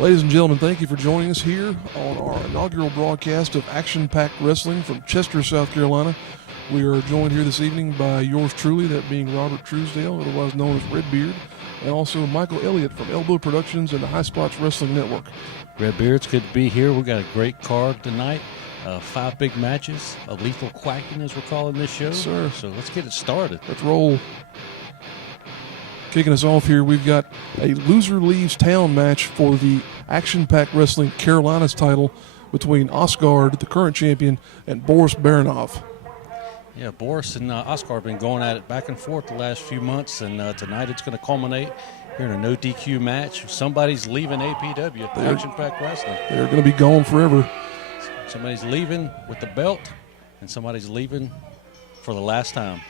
Ladies and gentlemen, thank you for joining us here on our inaugural broadcast of Action Packed Wrestling from Chester, South Carolina. We are joined here this evening by yours truly, that being Robert Truesdale, otherwise known as Redbeard, and also Michael Elliott from Elbow Productions and the High Spots Wrestling Network. Redbeard, it's good to be here. We've got a great card tonight. 5 big matches, a Lethal Quacking as we're calling this show. Yes, sir. So let's get it started. Let's roll. Kicking us off here, we've got a loser leaves town match for the Action Packed Wrestling Carolinas title between Ostgard, the current champion, and Boris Baranov. Yeah, Boris and Ostgard have been going at it back and forth the last few months, and tonight it's going to culminate here in a no DQ match. Somebody's leaving APW, Action Packed Wrestling. They're going to be gone forever. Somebody's leaving with the belt, and somebody's leaving for the last time.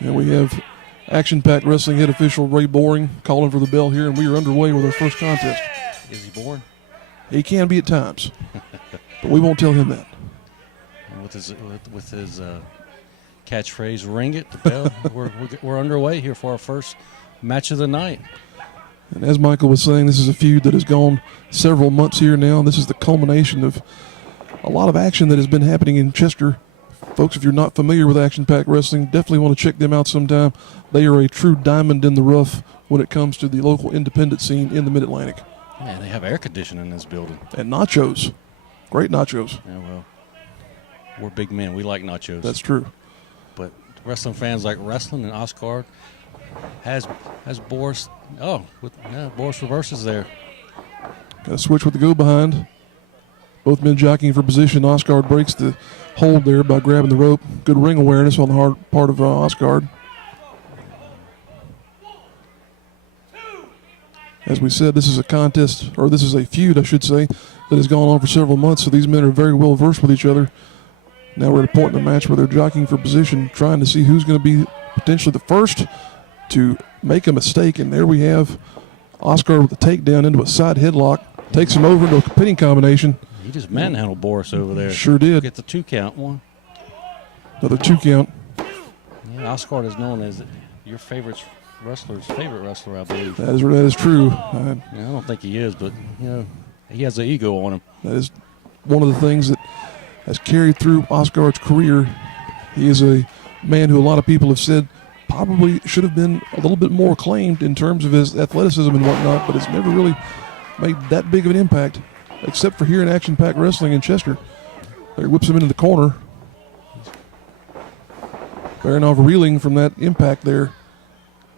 And we have Action Packed Wrestling head official Ray Boring calling for the bell here, and we are underway with our first contest. Is he born? He can be at times, but we won't tell him that. And with his catchphrase, "Ring it," the bell. we're underway here for our first match of the night. And as Michael was saying, this is a feud that has gone several months here now. This is the culmination of a lot of action that has been happening in Chester. Folks, if you're not familiar with Action Packed Wrestling, definitely want to check them out sometime. They are a true diamond in the rough when it comes to the local independent scene in the Mid-Atlantic. Man, they have air conditioning in this building. And nachos. Great nachos. Yeah, well, we're big men. We like nachos. That's true. But wrestling fans like wrestling, and Ostgard has Boris. Boris reverses there. Got to switch with the go behind. Both men jockeying for position. Ostgard breaks the hold there by grabbing the rope. Good ring awareness on the hard part of Ostgard. As we said, this is a contest, or this is a feud, I should say, that has gone on for several months, so these men are very well versed with each other. Now we're at a point in the match where they're jockeying for position, trying to see who's going to be potentially the first to make a mistake. And there we have Ostgard with a takedown into a side headlock. Takes him over into a pinning combination. He just manhandled Boris over there. Sure did. Get the 2 count. One. Another 2 count. Yeah, Ostgard is known as your favorite wrestler, I believe. That is true. I don't think he is, but he has an ego on him. That is one of the things that has carried through Ostgard's career. He is a man who a lot of people have said probably should have been a little bit more acclaimed in terms of his athleticism and whatnot, but has never really made that big of an impact, except for here in Action Packed Wrestling in Chester. There whips him into the corner. Baranov reeling from that impact there.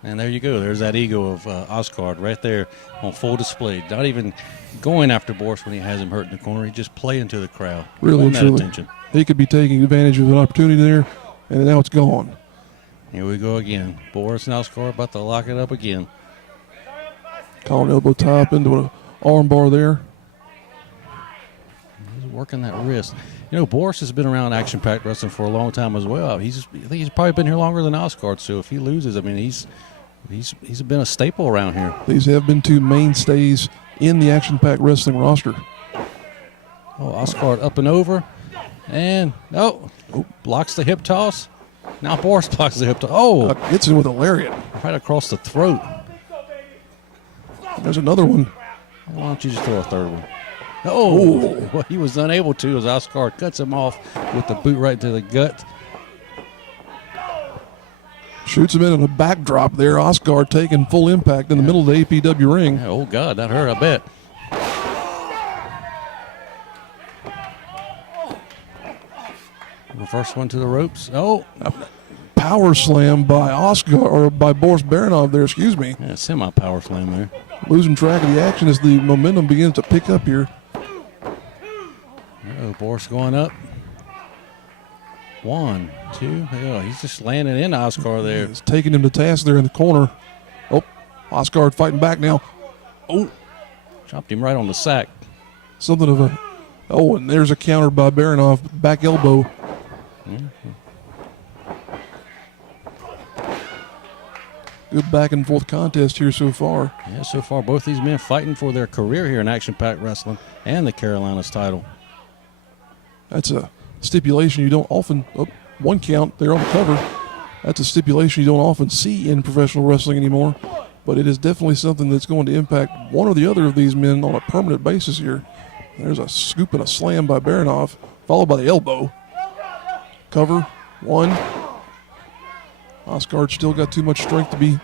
And there you go. There's that ego of Ostgard right there on full display. Not even going after Boris when he has him hurt in the corner. He just playing to the crowd. Really and truly. Attention. He could be taking advantage of an opportunity there, and now it's gone. Here we go again. Boris and Ostgard about to lock it up again. Calling elbow tie up into an arm bar there. He's working that wrist. Boris has been around Action Packed Wrestling for a long time as well. I think he's probably been here longer than Ostgard, so if he loses, he's been a staple around here. These have been 2 mainstays in the Action Packed Wrestling roster. Oh, Ostgard up and over. And, blocks the hip toss. Now Boris blocks the hip toss. Oh! Gets in with a lariat. Right across the throat. There's another one. Why don't you just throw a third one? Oh! Well, he was unable to as Ostgard cuts him off with the boot right to the gut. Shoots him in on a backdrop there. Ostgard taking full impact in the middle of the APW ring. Yeah, oh, God, that hurt, I bet. Reverse one to the ropes. Oh. Power slam by Ostgard, or by Boris Baranov there, excuse me. Yeah, semi-power slam there. Losing track of the action as the momentum begins to pick up here. Boris going up. 1, 2. Oh, he's just landing in Ostgard there. He's taking him to task there in the corner. Oh, Ostgard fighting back now. Oh. Chopped him right on the sack. Something of a... Oh, and there's a counter by Baranov. Back elbow. Mm-hmm. Good back and forth contest here so far. Yeah, so far both these men fighting for their career here in Action Packed Wrestling and the Carolinas title. That's a stipulation you don't often... Oh, 1 count there on the cover. That's a stipulation you don't often see in professional wrestling anymore. but it is definitely something that's going to impact one or the other of these men on a permanent basis here. There's a scoop and a slam by Baranov, followed by the elbow. Cover, 1. Ostgard still got too much strength to be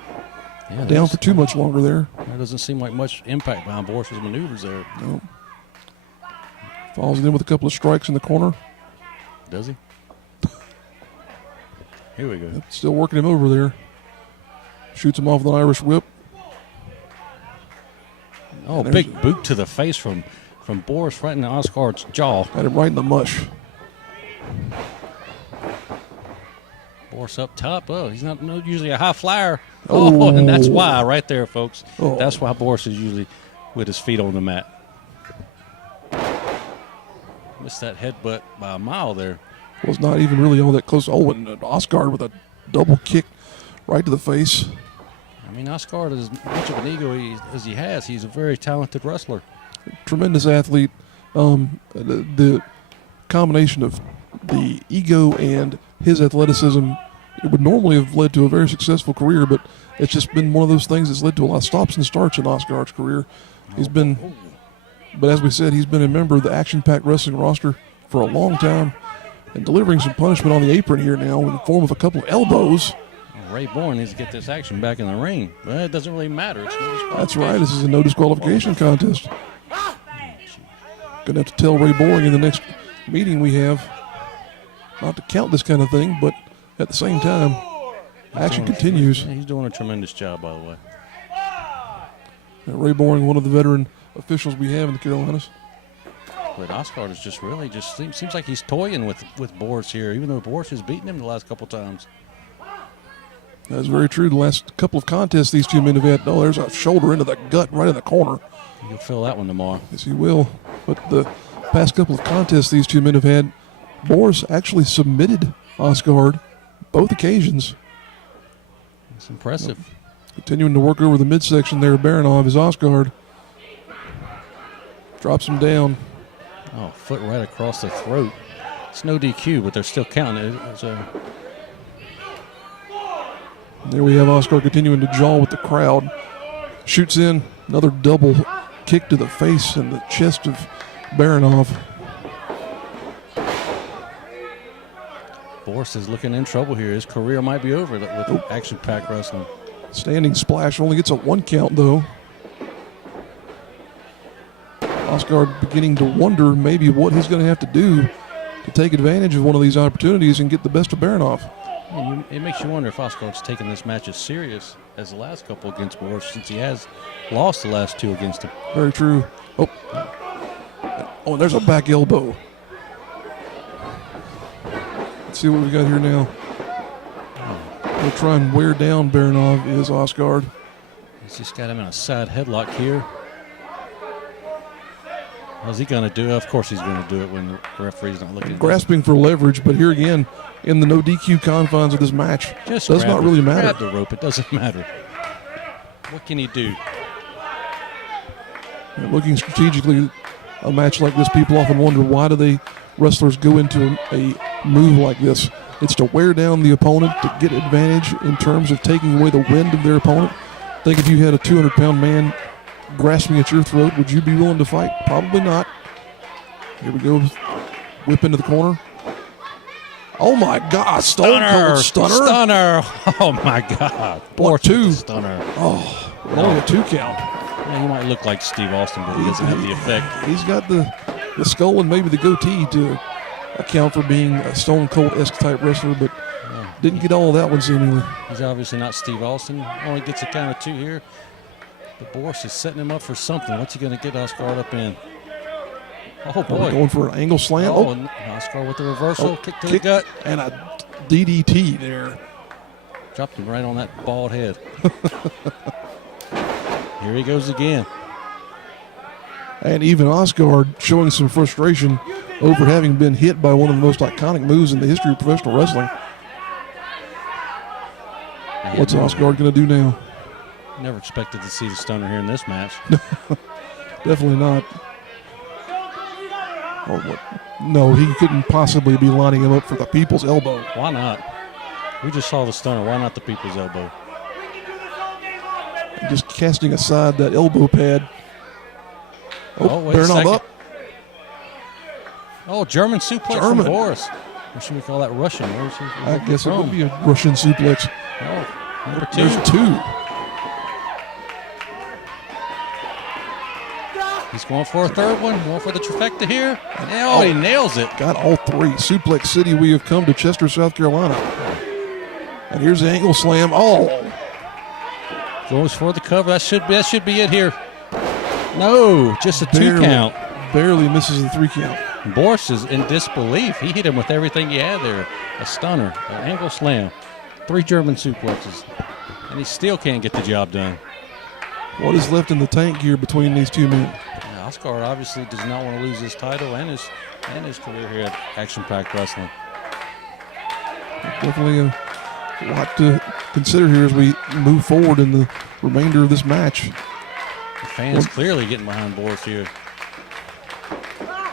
down for too much longer there. There doesn't seem like much impact behind Boris's maneuvers there. No. Follows it in with a couple of strikes in the corner. Does he? Here we go. Still working him over there. Shoots him off with an Irish whip. Oh, big boot to the face from Boris right in the Ostgard's jaw. Had him right in the mush. Boris up top. Oh, he's not usually a high flyer. Oh, and that's why right there, folks. Oh. That's why Boris is usually with his feet on the mat. Missed that headbutt by a mile there. Was not even really all that close. Oh, and Ostgard with a double kick right to the face. I mean, Ostgard, as much of an ego as he has, he's a very talented wrestler. Tremendous athlete. The combination of the ego and his athleticism, it would normally have led to a very successful career, but it's just been one of those things that's led to a lot of stops and starts in Ostgard's career. But as we said, he's been a member of the action-packed wrestling roster for a long time and delivering some punishment on the apron here now in the form of a couple of elbows. Ray Bourne needs to get this action back in the ring. But it doesn't really matter. It's no disqualification. That's right. This is a no disqualification contest. Going to have to tell Ray Boring in the next meeting we have not to count this kind of thing, but at the same time, action continues. He's doing a tremendous job, by the way. Ray Boring, one of the veteran officials we have in the Carolinas. But Ostgard is just really seems like he's toying with Boris here, even though Boris has beaten him the last couple times. That's very true. The last couple of contests these two men have had, there's a shoulder into the gut right in the corner. You'll feel that one tomorrow. Yes, he will. But the past couple of contests these two men have had, Boris actually submitted Ostgard both occasions. It's impressive. Continuing to work over the midsection there, Baranov is Ostgard. Drops him down. Oh, foot right across the throat. It's no DQ, but they're still counting it. There we have Ostgard continuing to jaw with the crowd. Shoots in another double kick to the face and the chest of Baranov. Boris is looking in trouble here. His career might be over with action-packed wrestling. Standing splash only gets a 1 count, though. Ostgard beginning to wonder maybe what he's going to have to do to take advantage of one of these opportunities and get the best of Baranov. It makes you wonder if Ostgard's taking this match as serious as the last couple against Boris, since he has lost the last 2 against him. Very true. Oh, and there's a back elbow. Let's see what we got here now. We'll try and wear down Baranov is Ostgard. He's just got him in a side headlock here. What's he going to do? Of course he's going to do it when the referee's not looking. Grasping for leverage, but here again, in the no DQ confines of this match, just does not really matter. Grab the rope. It doesn't matter. What can he do? And looking strategically, a match like this, people often wonder why do wrestlers go into a move like this? It's to wear down the opponent, to get advantage in terms of taking away the wind of their opponent. Think if you had a 200-pound man grasping at your throat, would you be willing to fight? Probably not. Here we go. Whip into the corner. Oh, my God. Stone Cold Stunner. Stunner. Oh, my God. What, 2? Stunner. Oh, only a 2 count. Yeah, he might look like Steve Austin, but he doesn't have the effect. He's got the skull and maybe the goatee to account for being a Stone Cold-esque type wrestler, but didn't get all of that one seemingly. He's obviously not Steve Austin. Only gets a count of 2 here. But Boris is setting him up for something. What's he going to get Ostgard up in? Oh, boy. Going for an angle slam. Oh, and Ostgard with the reversal. Kick to the gut. And a DDT there. Dropped him right on that bald head. Here he goes again. And even Ostgard showing some frustration over having been hit by one of the most iconic moves in the history of professional wrestling. What's Ostgard going to do now? Never expected to see the stunner here in this match. Definitely not. Oh, what? No, he couldn't possibly be lining him up for the people's elbow. Why not? We just saw the stunner. Why not the people's elbow? Just casting aside that elbow pad. Oh, wait a Baranov second. up. Oh, German suplex from Boris. Or should we call that Russian? I guess it would be a Russian suplex. Oh, number 2. There's 2. He's going for a third one, going for the trifecta here. Oh, he nails it. Got all 3. Suplex City, we have come to Chester, South Carolina. And here's the ankle slam. Oh. Goes for the cover. That should be it here. No, just a 2 count. Barely misses the 3 count. Boris is in disbelief. He hit him with everything he had there. A stunner, an ankle slam, 3 German suplexes. And he still can't get the job done. What is left in the tank here between these 2 men? Yeah, Ostgard obviously does not want to lose his title and his career here at Action Pack Wrestling. Definitely a lot to consider here as we move forward in the remainder of this match. The fans clearly getting behind Boris here.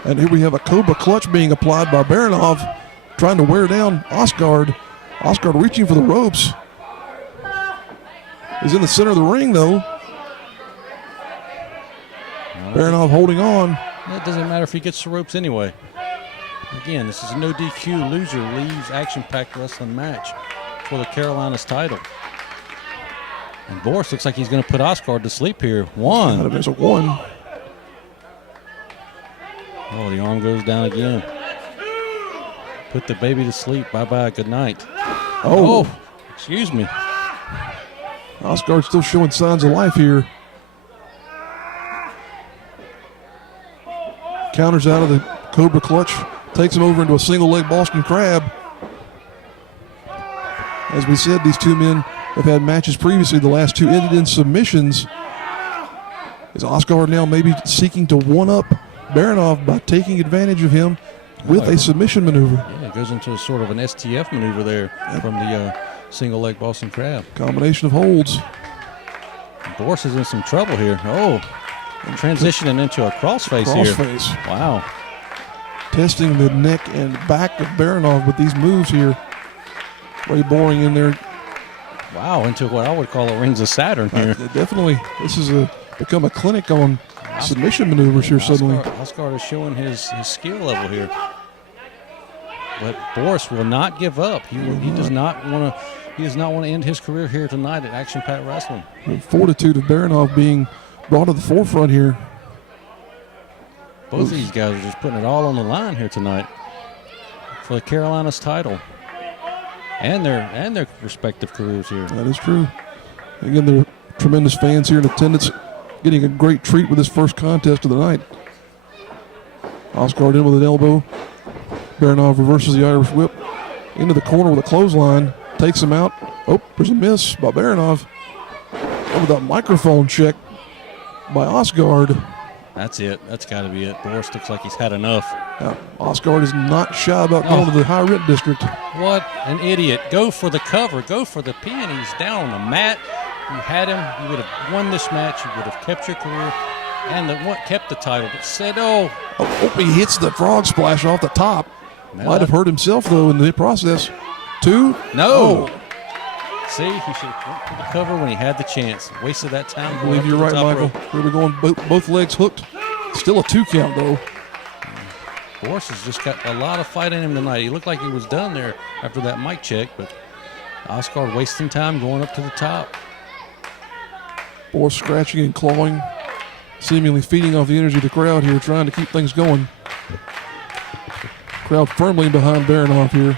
And here we have a Cobra clutch being applied by Baranov, trying to wear down Ostgard. Ostgard reaching for the ropes. He's in the center of the ring, though. Baranov holding on. It doesn't matter if he gets the ropes anyway. Again, this is a no DQ. Loser leaves action-packed wrestling match for the Carolinas title. And Boris looks like he's going to put Ostgard to sleep here. 1. There's a 1. Oh, the arm goes down again. Put the baby to sleep. Bye-bye. Good night. Oh, excuse me. Ostgard still showing signs of life here. Counters out of the Cobra clutch. Takes him over into a single leg Boston Crab. As we said, these 2 men have had matches previously. The last 2 ended in submissions. Is Ostgard now maybe seeking to one-up Baranov by taking advantage of him with a submission maneuver? Yeah, it goes into a sort of an STF maneuver there from the single leg Boston Crab. Combination of holds. Boris is in some trouble here. Oh, transitioning into a crossface here. Crossface. Wow. Testing the neck and back of Baranov with these moves here. Ray Boring in there. Wow, into what I would call a Rings of Saturn here. Definitely, this has become a clinic on submission maneuvers here suddenly. Ostgard is showing his skill level here. But Boris will not give up. He does not want to end his career here tonight at Action Pack Wrestling. The fortitude of Baranov being brought to the forefront here. Both of these guys are just putting it all on the line here tonight for the Carolinas title and their respective careers here. That is true. Again, there are tremendous fans here in attendance, getting a great treat with this first contest of the night. Ostgard in with an elbow. Baranov reverses the Irish whip into the corner with a clothesline. Takes him out. Oh, there's a miss by Baranov. With a microphone check by Ostgard. That's it. That's got to be it. Boris looks like he's had enough. Ostgard is not shy about going to the high rent district. What an idiot. Go for the cover. Go for the pin. He's down on the mat. You had him. You would have won this match. You would have kept your career and kept the title. But said, he hits the frog splash off the top. Might have hurt himself, though, in the process. 2. No. See, he should have went for the cover when he had the chance. Wasted that time. I believe you're right, Michael. Here we're going, both legs hooked. Still a 2 count, though. Boris has just got a lot of fight in him tonight. He looked like he was done there after that mic check, but Ostgard wasting time going up to the top. Boris scratching and clawing, seemingly feeding off the energy of the crowd here, trying to keep things going. Crowd firmly behind Baranov here.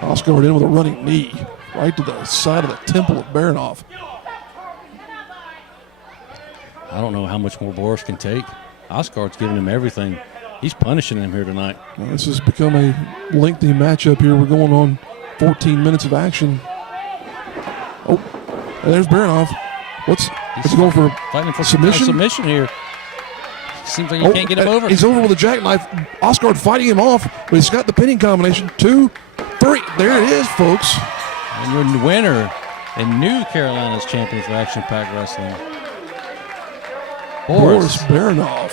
Ostgard in with a running knee right to the side of the temple of Baranov. I don't know how much more Boris can take. Ostgard's giving him everything. He's punishing him here tonight. Now, this has become a lengthy matchup here. We're going on 14 minutes of action. Oh, and there's Baranov. He's going for fighting for submission? Submission here. Seems like he can't get him over. He's over with a jackknife. Ostgard fighting him off, but he's got the pinning combination. 2, 3. There it is, folks. And your winner and new Carolinas champion for Action Pack Wrestling, Boris Baranov.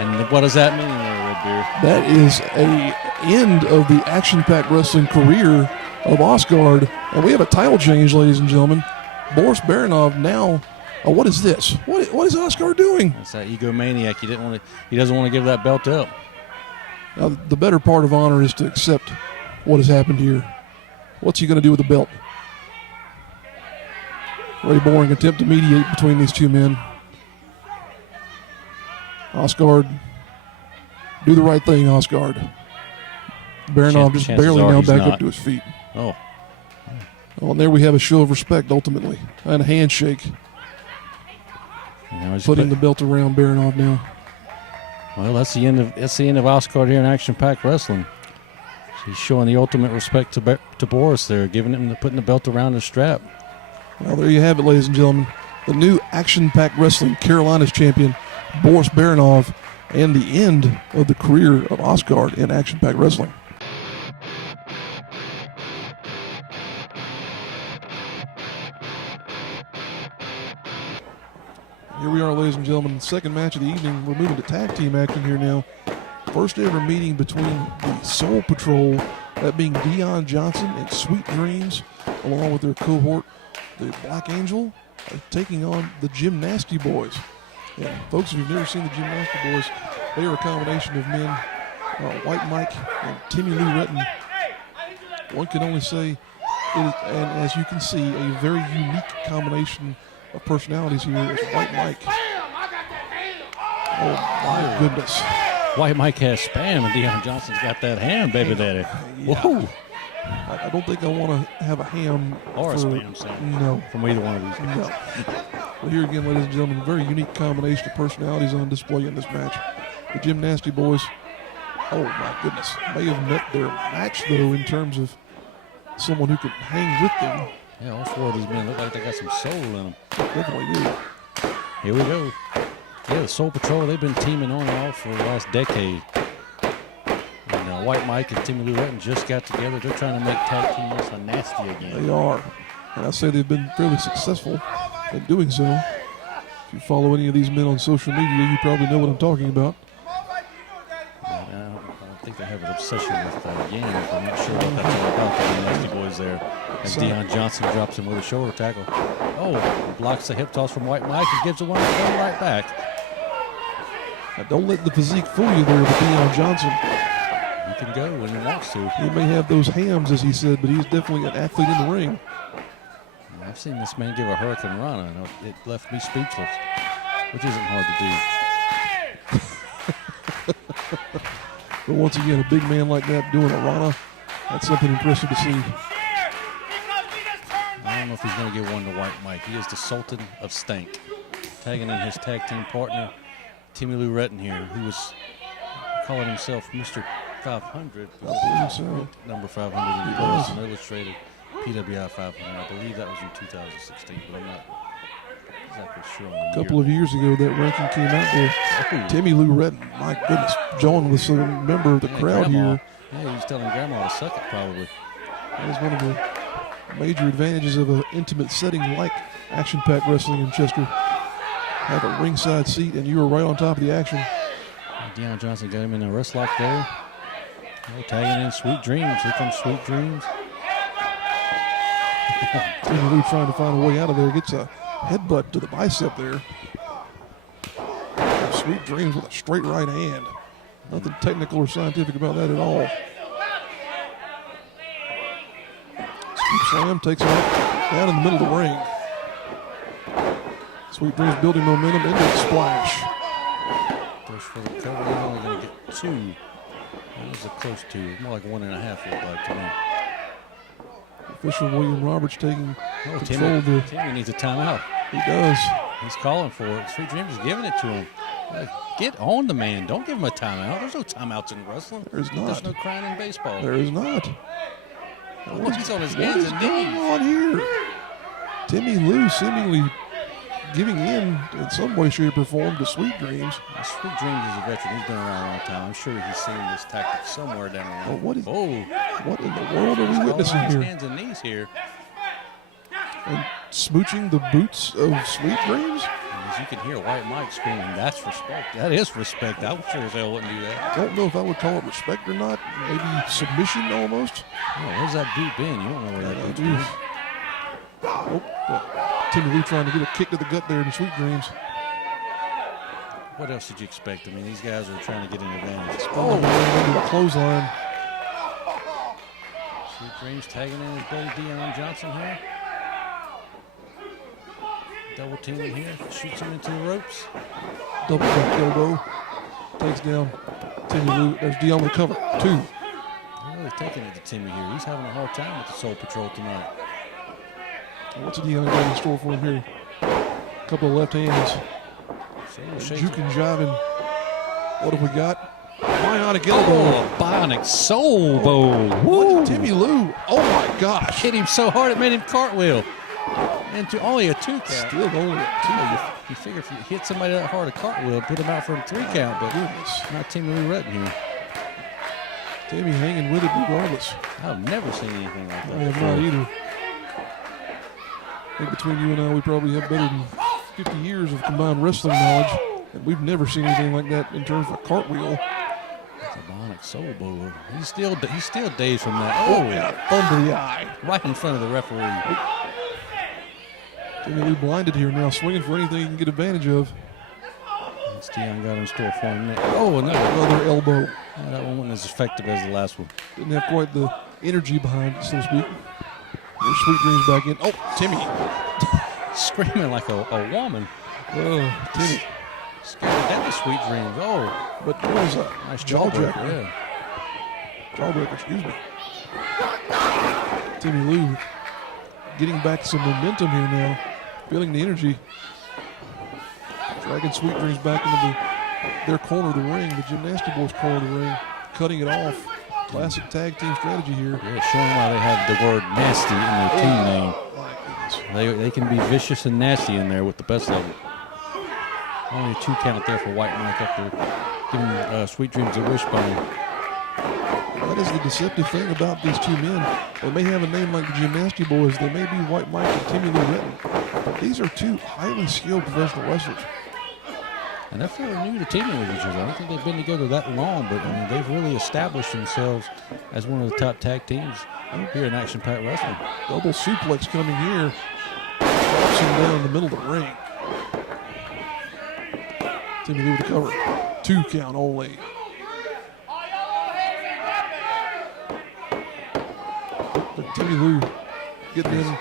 And what does that mean there, Red Beard? That is a end of the action-packed wrestling career of Ostgard. And we have a title change, ladies and gentlemen. Boris Baranov now. Oh, what is this? What is Ostgard doing? That's that egomaniac. He doesn't want to give that belt up. Now, the better part of honor is to accept what has happened here. What's he going to do with the belt? Ray Boring attempt to mediate between these two men. Ostgard, do the right thing, Ostgard. Baranov just barely now back up to his feet. Oh. Well, and there we have a show of respect, ultimately, and a handshake. Putting the belt around Baranov now. Well, that's the end of Ostgard here in action-packed wrestling. He's showing the ultimate respect to Boris there, putting the belt around his strap. Well, there you have it, ladies and gentlemen. The new action-packed wrestling Carolina's champion, Boris Baranov, and the end of the career of Ostgard in action-packed wrestling. Here we are, ladies and gentlemen, the second match of the evening. We're moving to tag team action here now. First ever meeting between the Soul Patrol, that being Dion Johnson and Sweet Dreams, along with their cohort, the Black Angel, taking on the Gymnasty Boys. And folks, if you've never seen the Gymnasty Boys, they are a combination of men, White Mike and Timmy Lou Retton. One can only say, and as you can see, a very unique combination of personalities here is White Mike. Oh my goodness. White Mike has spam and Dion Johnson's got that ham, baby daddy. Yeah. Whoa. I don't think I want to have a ham or a spam sandwich. No. From either one of these guys. No. Well, here again, ladies and gentlemen, a very unique combination of personalities on display in this match. The Gymnasty Boys, oh my goodness, may have met their match though in terms of someone who could hang with them. Yeah, all four of these men look like they got some soul in them. They definitely do. Here we go. Yeah, the Soul Patrol, they've been teaming on and off for the last decade. And White Mike and Timmy Lou Retton just got together. They're trying to make tag team wrestling nasty again. They are. And I say they've been fairly successful in doing so. If you follow any of these men on social media, you probably know what I'm talking about. I think they have an obsession with yams. I'm not sure what that's all about. The Nasty Boys there. As Dion Johnson drops him with a shoulder tackle. Oh, blocks the hip toss from White Mike and gives the one right back. Now don't let the physique fool you there with Dion Johnson. He can go when he wants to. He may have those hams, as he said, but he's definitely an athlete in the ring. I've seen this man give a Hurricane Rana, and it left me speechless, which isn't hard to do. But once again, a big man like that doing a Rana, that's something impressive to see. I don't know if he's going to give one to White Mike. He is the Sultan of Stank. Tagging in his tag team partner, Timmy Lou Retton here, who was calling himself Mr. 500. I believe so. Number 500 in Boris and Illustrated PWI 500. I believe that was in 2016, but I'm not exactly sure on the A couple of years ago, that ranking came out there. Timmy Lou Retton, my goodness. John was a member of the crowd Grandma. here. Yeah, he was telling Grandma to suck it, probably. That is one of the major advantages of an intimate setting like action-packed wrestling in Chester. Have a ringside seat, and you were right on top of the action. Dion Johnson got him in a wrist lock there. Oh, tagging in Sweet Dreams. Here comes Sweet Dreams. Timmy Lou trying to find a way out of there. Gets a headbutt to the bicep there. Sweet Dreams with a straight right hand. Nothing technical or scientific about that at all. Scoop slam takes him up down in the middle of the ring. Sweet Dreams building momentum into a splash. Goes for the cover. He's only going to get two. That was a close two. More like 1.5 looked like to me. Official William Roberts taking control of the... Timmy needs a timeout. He does. He's calling for it. Sweet Dreams is giving it to him. Get on the man. Don't give him a timeout. There's no timeouts in wrestling. There's not. There's no crying in baseball. There is not. He's on his hands and knees. What is going on here? Timmy Lou seemingly giving in some way, shape, or form to Sweet Dreams. Sweet Dreams is a veteran. He's been around a long time. I'm sure he's seen this tactic somewhere down the line. What in the world are we witnessing here? Hands and knees here. And smooching the boots of Sweet Dreams? He's you can hear White Mike screaming, "That's respect. That is respect." I sure as hell wouldn't do that. I don't know if I would call it respect or not. Maybe submission almost. Oh, where's that boot been? You don't know where that boot's been. Timmy Lou trying to get a kick to the gut there in Sweet Dreams. What else did you expect? I mean, these guys are trying to get an advantage. Oh, into the clothesline. Sweet Dreams tagging in his buddy Deion Johnson here. Double teaming here. Shoots him into the ropes. Double jump elbow. Takes down Timmy Lou. There's Deion with cover. 2. They're really taking it to Timmy here. He's having a hard time with the Soul Patrol tonight. What's Deion got in store for him here? A couple of left hands. Juke and jiving. What have we got? Bionic elbow. Oh, a bionic soul bowl. Woo! Timmy Lou. Oh my gosh. Hit him so hard it made him cartwheel. And to only a 2 count. Still only a 2. You figure if you hit somebody that hard a cartwheel, put him out for a 3 count, but not Timmy Lou Rutten here. Timmy hanging with it regardless. I've never seen anything like that. I have not either. I think between you and I, we probably have better than 50 years of combined wrestling knowledge, and we've never seen anything like that in terms of a cartwheel. It's a bionic soul bowl. He's still dazed from that. Oh, yeah, thumb to the eye. Right in front of the referee. Timmy Lou blinded here now, swinging for anything he can get advantage of. That's Deion got in store for him. Oh, another elbow. Yeah, that one wasn't as effective as the last one. Didn't have quite the energy behind it, so to speak. There's Sweet Dreams back in. Oh, Timmy. Screaming like a woman. Oh, Timmy. Scared down the Sweet Dreams. Oh. But that was a nice jawbreaker. Yeah. Jawbreaker, excuse me. Timmy Lou getting back some momentum here now. Feeling the energy. Dragging Sweet Dreams back into their corner of the ring, the Gymnasty boys' corner of the ring. Cutting it off. Classic tag team strategy here. Yeah, showing why they have the word nasty in their team name. They can be vicious and nasty in there with the best of them. Only a 2 count there for White Mike after giving Sweet Dreams a wishbone. That is the deceptive thing about these two men. They may have a name like the Gymnasty boys. They may be White Mike and Timmy Lou Rutten. But these are 2 highly skilled professional wrestlers. And they're fairly new to teaming with each other. I don't think they've been together that long, but I mean, they've really established themselves as one of the top tag teams here in Action Pack Wrestling. Double suplex coming here. Drops him down in the middle of the ring. Timmy Lou with the cover. 2 count only. But Timmy Lou getting in,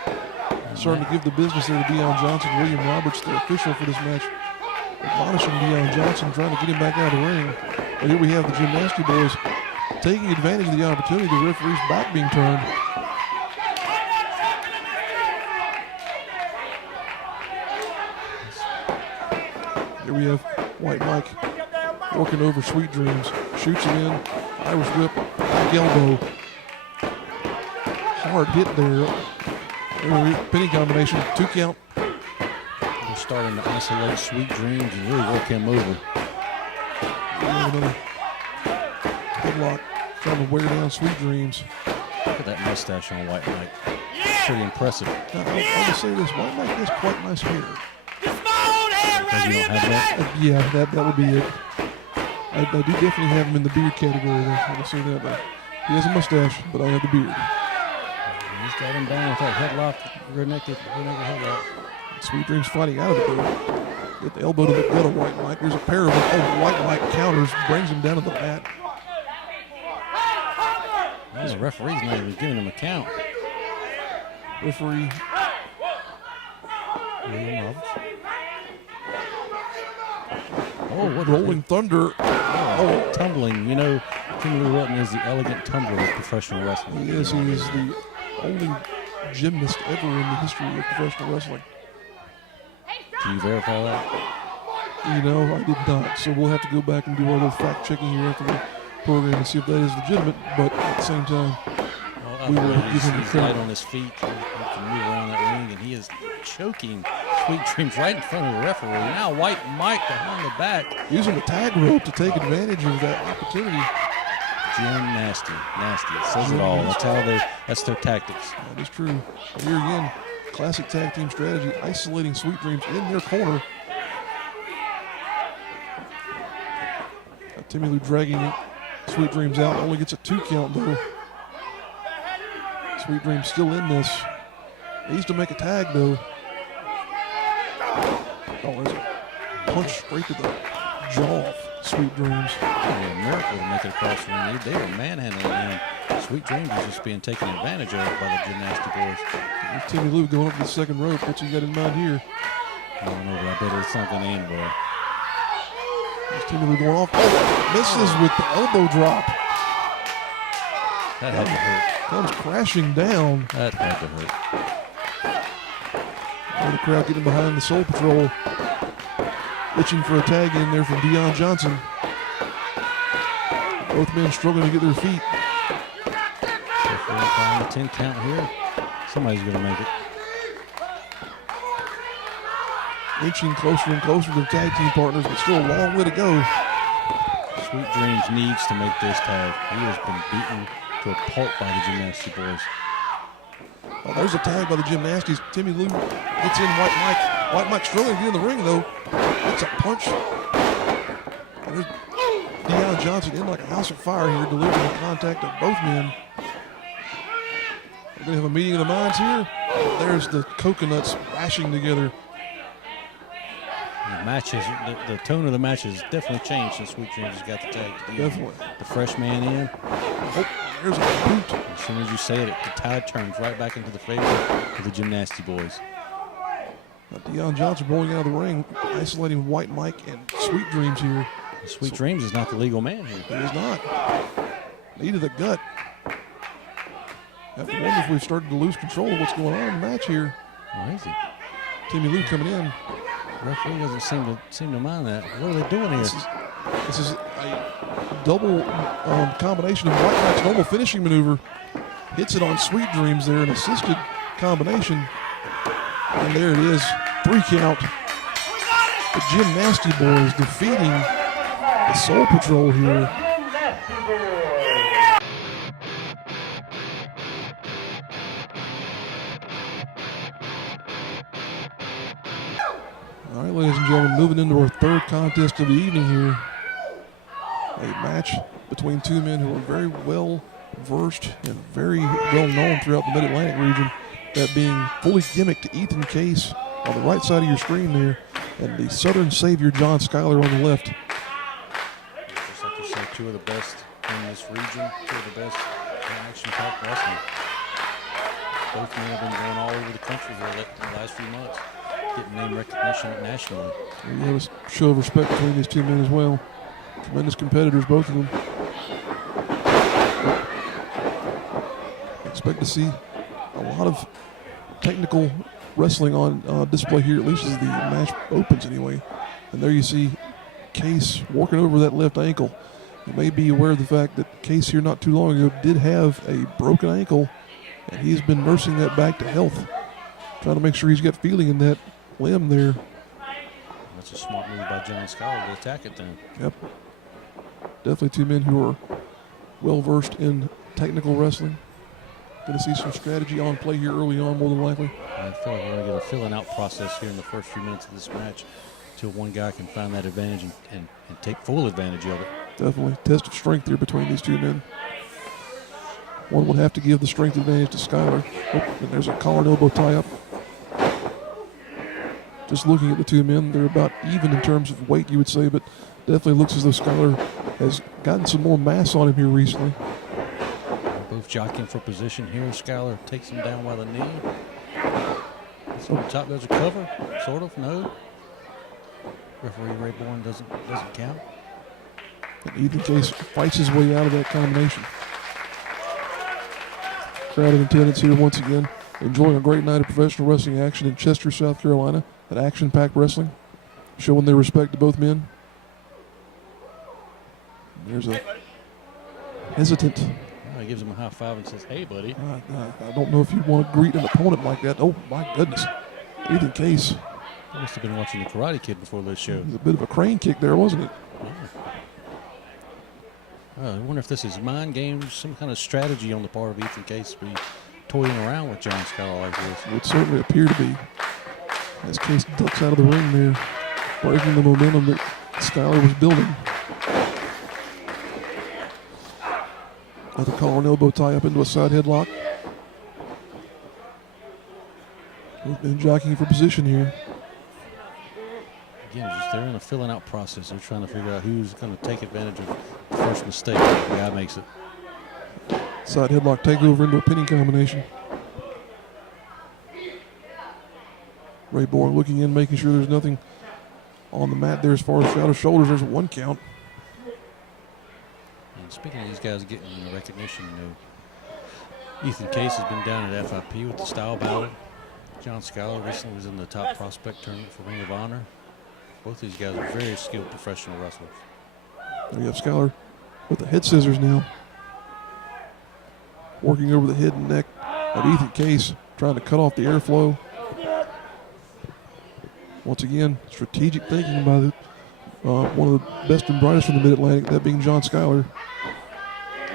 starting to give the business there to Deion Johnson. William Roberts, the official for this match, admonishing Deion Johnson, trying to get him back out of the ring. But here we have the Gymnasty boys taking advantage of the opportunity. The referee's back being turned. Here we have White Mike working over Sweet Dreams. Shoots him in. Irish whip. Back elbow. Hard hit there. Penny combination. 2 count. They're starting to isolate Sweet Dreams and really work him over. Another headlock. Trying to wear down Sweet Dreams. Look at that mustache on White Mike. Pretty impressive. Now, I want to say this. White Mike has quite nice hair. Because you don't have that? Yeah, that would be it. I do definitely have him in the beard category there. I will say that. But he has a mustache, but I have the beard. He's got him down with that headlock, rear naked headlock. Sweet Dreams fighting out of it though. Get the elbow to the gut of White Mike. There's a pair of them. Oh, White Mike counters, brings him down to the mat. Well, the referee's not even giving him a count. Referee William Roberts. Oh, what rolling thunder. Oh, tumbling. You know, Timmy Lou Rutten is the elegant tumbler of professional wrestling. He is. He is the only gymnast ever in the history of professional wrestling. Can you verify that? You know, I did not. So we'll have to go back and do our little fact checking here after the program and see if that is legitimate. But at the same time, we will give him the he's credit. light on his feet. He can move around that ring, and he is choking Sweet Dreams right in front of the referee. Now White Mike behind the back. Using the tag rope to take advantage of that opportunity. Gymnasty. Nasty. It says it all. That's their tactics. That is true. Here again, classic tag team strategy, isolating Sweet Dreams in their corner. Timmy Lou dragging Sweet Dreams out. Only gets a 2 count, though. Sweet Dreams still in this. Needs to make a tag, though. Oh, there's a punch straight to the jaw of Sweet Dreams. A miracle to make it across the ring. They were manhandling him. Sweet Dreams is just being taken advantage of by the Gymnasty boys. There's Timmy Lou going up to the second rope. What's he got in mind here? I don't know, but I bet it's not going to end well. There's Timmy Lou going off. Oh, misses with the elbow drop. That had to hurt. Comes crashing down. That had to hurt. And the crowd getting behind the Soul Patrol. Itching for a tag in there from Deion Johnson. Both men struggling to get their feet. If we're find a 10 count here, somebody's going to make it. Inching closer and closer to their tag team partners, but still a long way to go. Sweet Dreams needs to make this tag. He has been beaten to a pulp by the Gymnasty boys. Oh, there's a tag by the Gymnasties. Timmy Lou gets in White Mike. White Mike struggling to get in the ring, though. It's a punch. And there's Deion Johnson in like a house of fire here, delivering the contact of both men. We're going to have a meeting of the minds here. There's the coconuts bashing together. The match is, the tone of the match has definitely changed since Sweet Dreams has got the tag. Definitely. The fresh man in. Oh, there's a boot. As soon as you say it, the tide turns right back into the favor of the Gymnasty boys. Deion Johnson rolling out of the ring, isolating White Mike and Sweet Dreams here. Sweet Dreams is not the legal man here. He is not. Knee to the gut. I have to wonder if we've started to lose control of what's going on in the match here. Where is he? Timmy Lou coming in. Referee doesn't seem to mind that. What are they doing here? This is a double combination of White Mike's normal finishing maneuver. Hits it on Sweet Dreams there, an assisted combination. And there it is, 3 count. The Gymnasty boys defeating the Soul Patrol here. All right, ladies and gentlemen, moving into our third contest of the evening here. A match between two men who are very well versed and very well known throughout the Mid-Atlantic region. That being fully gimmicked Ethan Case on the right side of your screen there, and the Southern Savior John Skyler on the left. Just like you said, 2 of the best in this region, 2 of the best in action-packed wrestling. Both men have been going all over the country here in the last few months, getting name recognition nationally. We have a show of respect between these two men as well. Tremendous competitors, both of them. Expect to see a lot of technical wrestling on display here, at least as the match opens anyway. And there you see Case working over that left ankle. You may be aware of the fact that Case here not too long ago did have a broken ankle, and he's been nursing that back to health, trying to make sure he's got feeling in that limb there. That's a smart move by John Skyler to attack it then. Yep. Definitely two men who are well versed in technical wrestling. Going to see some strategy on play here early on, more than likely. I feel like we're going to get a filling out process here in the first few minutes of this match until one guy can find that advantage and take full advantage of it. Definitely. Test of strength here between these two men. One would have to give the strength advantage to Skyler. Oh, and there's a collar and elbow tie-up. Just looking at the two men, they're about even in terms of weight, you would say, but definitely looks as though Skyler has gotten some more mass on him here recently. Both jockeying for position here. Skyler takes him down by the knee. So top does a cover, sort of, no. Referee Ray Bourne doesn't count. And Ethan Case fights his way out of that combination. Crowd in attendance here once again, enjoying a great night of professional wrestling action in Chester, South Carolina, at Action-Packed Wrestling, showing their respect to both men. There's a hesitant. He gives him a high five and says, "Hey, buddy." I don't know if you'd want to greet an opponent like that. Oh, my goodness. Ethan Case. I must have been watching the Karate Kid before this show. It was a bit of a crane kick there, wasn't it? I wonder if this is mind games, some kind of strategy on the part of Ethan Case to be toying around with John Skyler like this. It would certainly appear to be. As Case ducks out of the ring there, breaking the momentum that Skyler was building. Another collar and elbow tie up into a side headlock. Both men jockeying for position here. Again, they're in a filling out process. They're trying to figure out who's going to take advantage of the first mistake. The guy makes it. Side headlock takeover into a pinning combination. Ray Bourne looking in, making sure there's nothing on the mat there as far as shot of shoulders. There's one count. And speaking of these guys getting recognition, Ethan Case has been down at FIP with the style battle. John Skyler recently was in the top prospect tournament for Ring of Honor. Both of these guys are very skilled professional wrestlers. There you have Skyler with the head scissors now. Working over the head and neck of Ethan Case, trying to cut off the airflow. Once again, strategic thinking by one of the best and brightest from the Mid-Atlantic, that being John Skyler,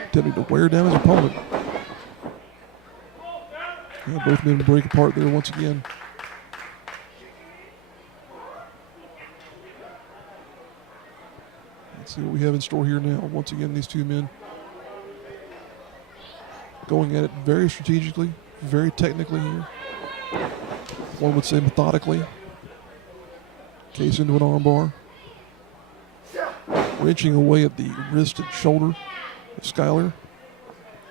attempting to wear down his opponent. Yeah, both men break apart there once again. Let's see what we have in store here now. Once again, these two men going at it very strategically, very technically here. One would say methodically. Case into an armbar. Wrenching away at the wrist and shoulder of Skyler.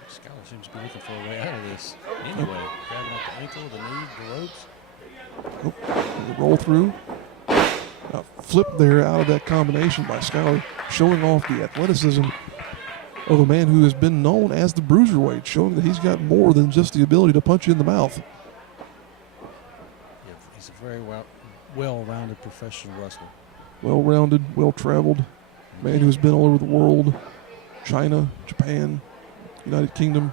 Skyler seems to be looking for a way out of this. Anyway, grabbing at the ankle, the knee, the ropes. Oh, the roll through. Flip there out of that combination by Skyler, showing off the athleticism of a man who has been known as the bruiserweight, showing that he's got more than just the ability to punch you in the mouth. Yeah, he's a very well-rounded professional wrestler. Well-rounded, well-traveled man who has been all over the world, China, Japan, United Kingdom,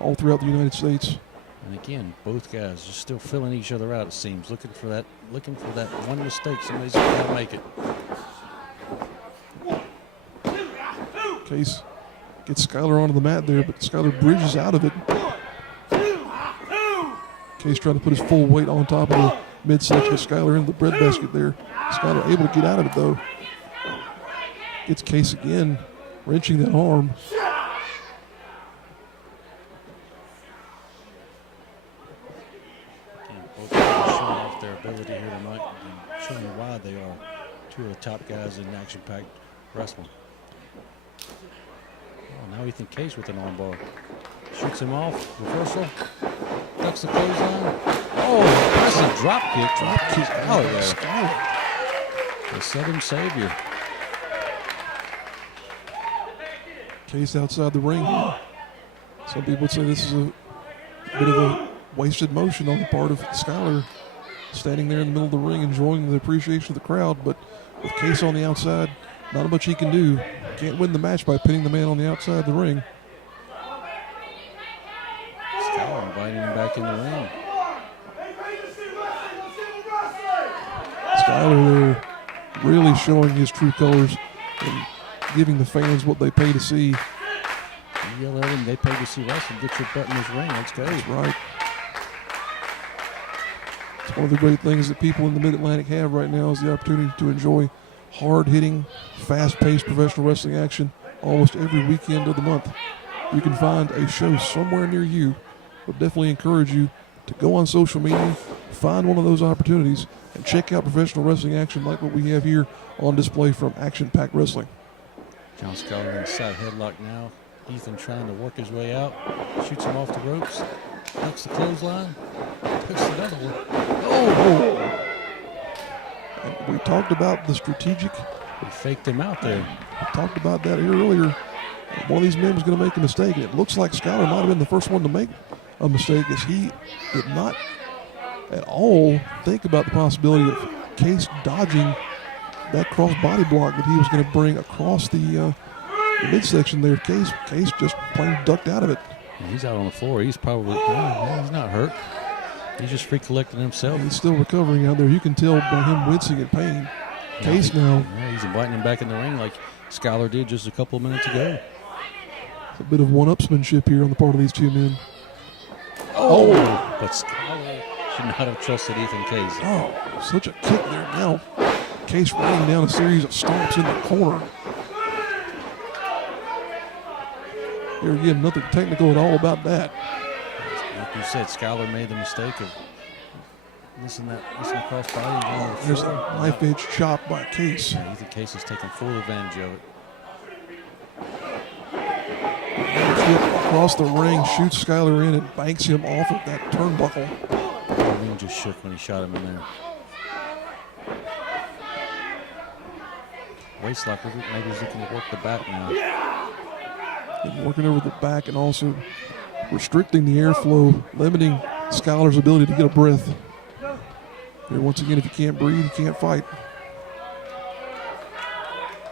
all throughout the United States. And again, both guys just still filling each other out, it seems, looking for that one mistake. Somebody's got to make it. Case gets Skyler onto the mat there, but Skyler bridges out of it. Case trying to put his full weight on top of the midsection of Skyler into the breadbasket there. Skyler able to get out of it though. Gets Case again, wrenching that arm. Both guys showing off their ability here tonight and showing why they are two of the top guys in action-packed wrestling. Oh, now Ethan Case with an armbar. Shoots him off. Reversal. Ducks the clothesline. Oh, that's a drop kick. Drop kick out of there. The Southern Savior. Case outside the ring. Some people would say this is a bit of a wasted motion on the part of Skyler, standing there in the middle of the ring enjoying the appreciation of the crowd, but with Case on the outside, not much he can do. Can't win the match by pinning the man on the outside of the ring. Skyler inviting him back in the ring. Skyler there really showing his true colors and giving the fans what they pay to see. You yell at them, they pay to see wrestling. Get your butt in this ring. Let's go. That's right. It's one of the great things that people in the Mid-Atlantic have right now is the opportunity to enjoy hard-hitting, fast-paced professional wrestling action almost every weekend of the month. You can find a show somewhere near you, but definitely encourage you to go on social media, find one of those opportunities, and check out professional wrestling action like what we have here on display from Action Pack Wrestling. John Skyler inside headlock now. Ethan trying to work his way out. Shoots him off the ropes. Ducks the clothesline. Puts another one. Oh! And we talked about the strategic. He faked him out there. We talked about that here earlier. One of these men was going to make a mistake. And it looks like Skyler might have been the first one to make a mistake, as he did not at all think about the possibility of Case dodging that cross body block that he was going to bring across the midsection there. Case just plain ducked out of it. He's out on the floor. He's probably, he's not hurt. He's just recollecting himself. He's still recovering out there. You can tell by him wincing in pain. Case now. Yeah, he's inviting him back in the ring like Skyler did just a couple of minutes ago. A bit of one-upsmanship here on the part of these two men. Oh! But Skyler should not have trusted Ethan Case. Oh, such a kick there now. Case running down a series of stomps in the corner. Here again, nothing technical at all about that. Like you said, Skyler made the mistake of missing the cross body. And going There's to a the floor. knife edge chop by Case. Yeah, Ethan Case is taking full advantage of it. Flip across the ring, shoots Skyler in and banks him off of that turnbuckle. The ring just shook when he shot him in there. Waistlock, maybe he's looking to work the back now. And working over the back and also restricting the airflow, limiting Skyler's ability to get a breath. Here, once again, if you can't breathe, you can't fight.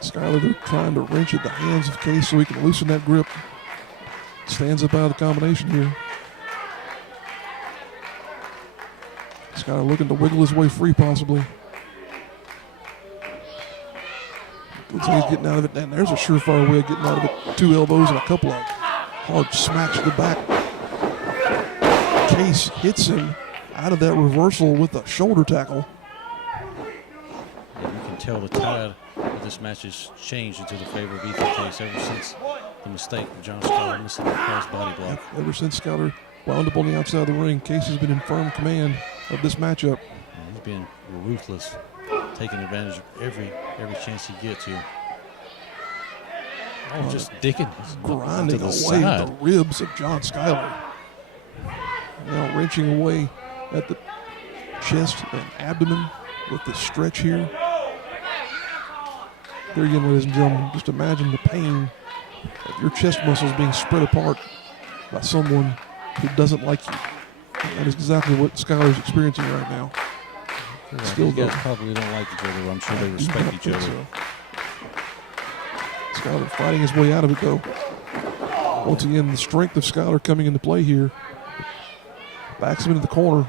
Skyler, they're trying to wrench at the hands of Case so he can loosen that grip. Stands up out of the combination here. Skyler looking to wiggle his way free, possibly. Looks like he's getting out of it, and there's a surefire way of getting out of it. 2 elbows and a couple of hard smacks to the back. Case hits him out of that reversal with a shoulder tackle. And you can tell the tide of this match has changed into the favor of Ethan Case ever since the mistake of John Skyler missing the cross body block. Ever since Skyler wound up on the outside of the ring, Case has been in firm command of this matchup. And he's been ruthless, taking advantage of every chance he gets here. Oh, just digging, grinding to the away side. the ribs of John Skyler. Now wrenching away at the chest and abdomen with the stretch here. There again, ladies and gentlemen, just imagine the pain of your chest muscles being spread apart by someone who doesn't like you. And that is exactly what Skyler's experiencing right now. Still, guys probably don't like each other. I'm sure they respect each other. So. Skyler fighting his way out of it, though. Once again, the strength of Skyler coming into play here. Backs him into the corner.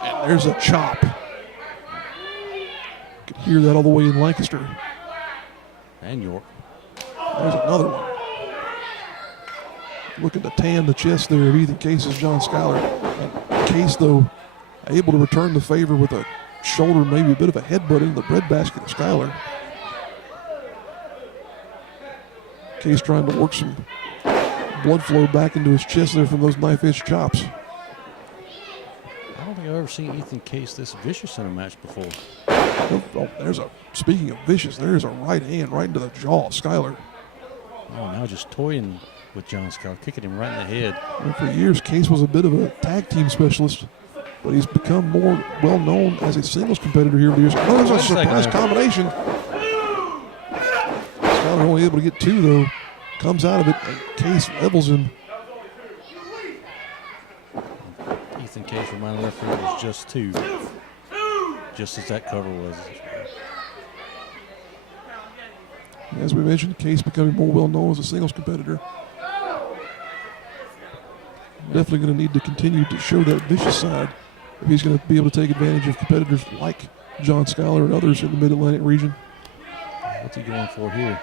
And there's a chop. You could hear that all the way in Lancaster. And York. There's another one. Looking to tan the chest there of Ethan Case's John Skyler. And Case, though, able to return the favor with a shoulder, maybe a bit of a headbutt into the breadbasket of Skyler. Case trying to work some blood flow back into his chest there from those knife-edge chops. I don't think I've ever seen Ethan Case this vicious in a match before. Oh, speaking of vicious, there's a right hand right into the jaw of Skyler. Oh, now just toying with John Skyler, kicking him right in the head. And for years, Case was a bit of a tag team specialist, but he's become more well-known as a singles competitor here over the years. Oh, there's a surprise combination. Skyler only able to get 2, though. Comes out of it, and Case levels him. Ethan Case reminded the referee it was just 2. Just as that cover was. As we mentioned, Case becoming more well-known as a singles competitor. Definitely going to need to continue to show that vicious side if he's going to be able to take advantage of competitors like John Skyler and others in the Mid-Atlantic region. What's he going for here?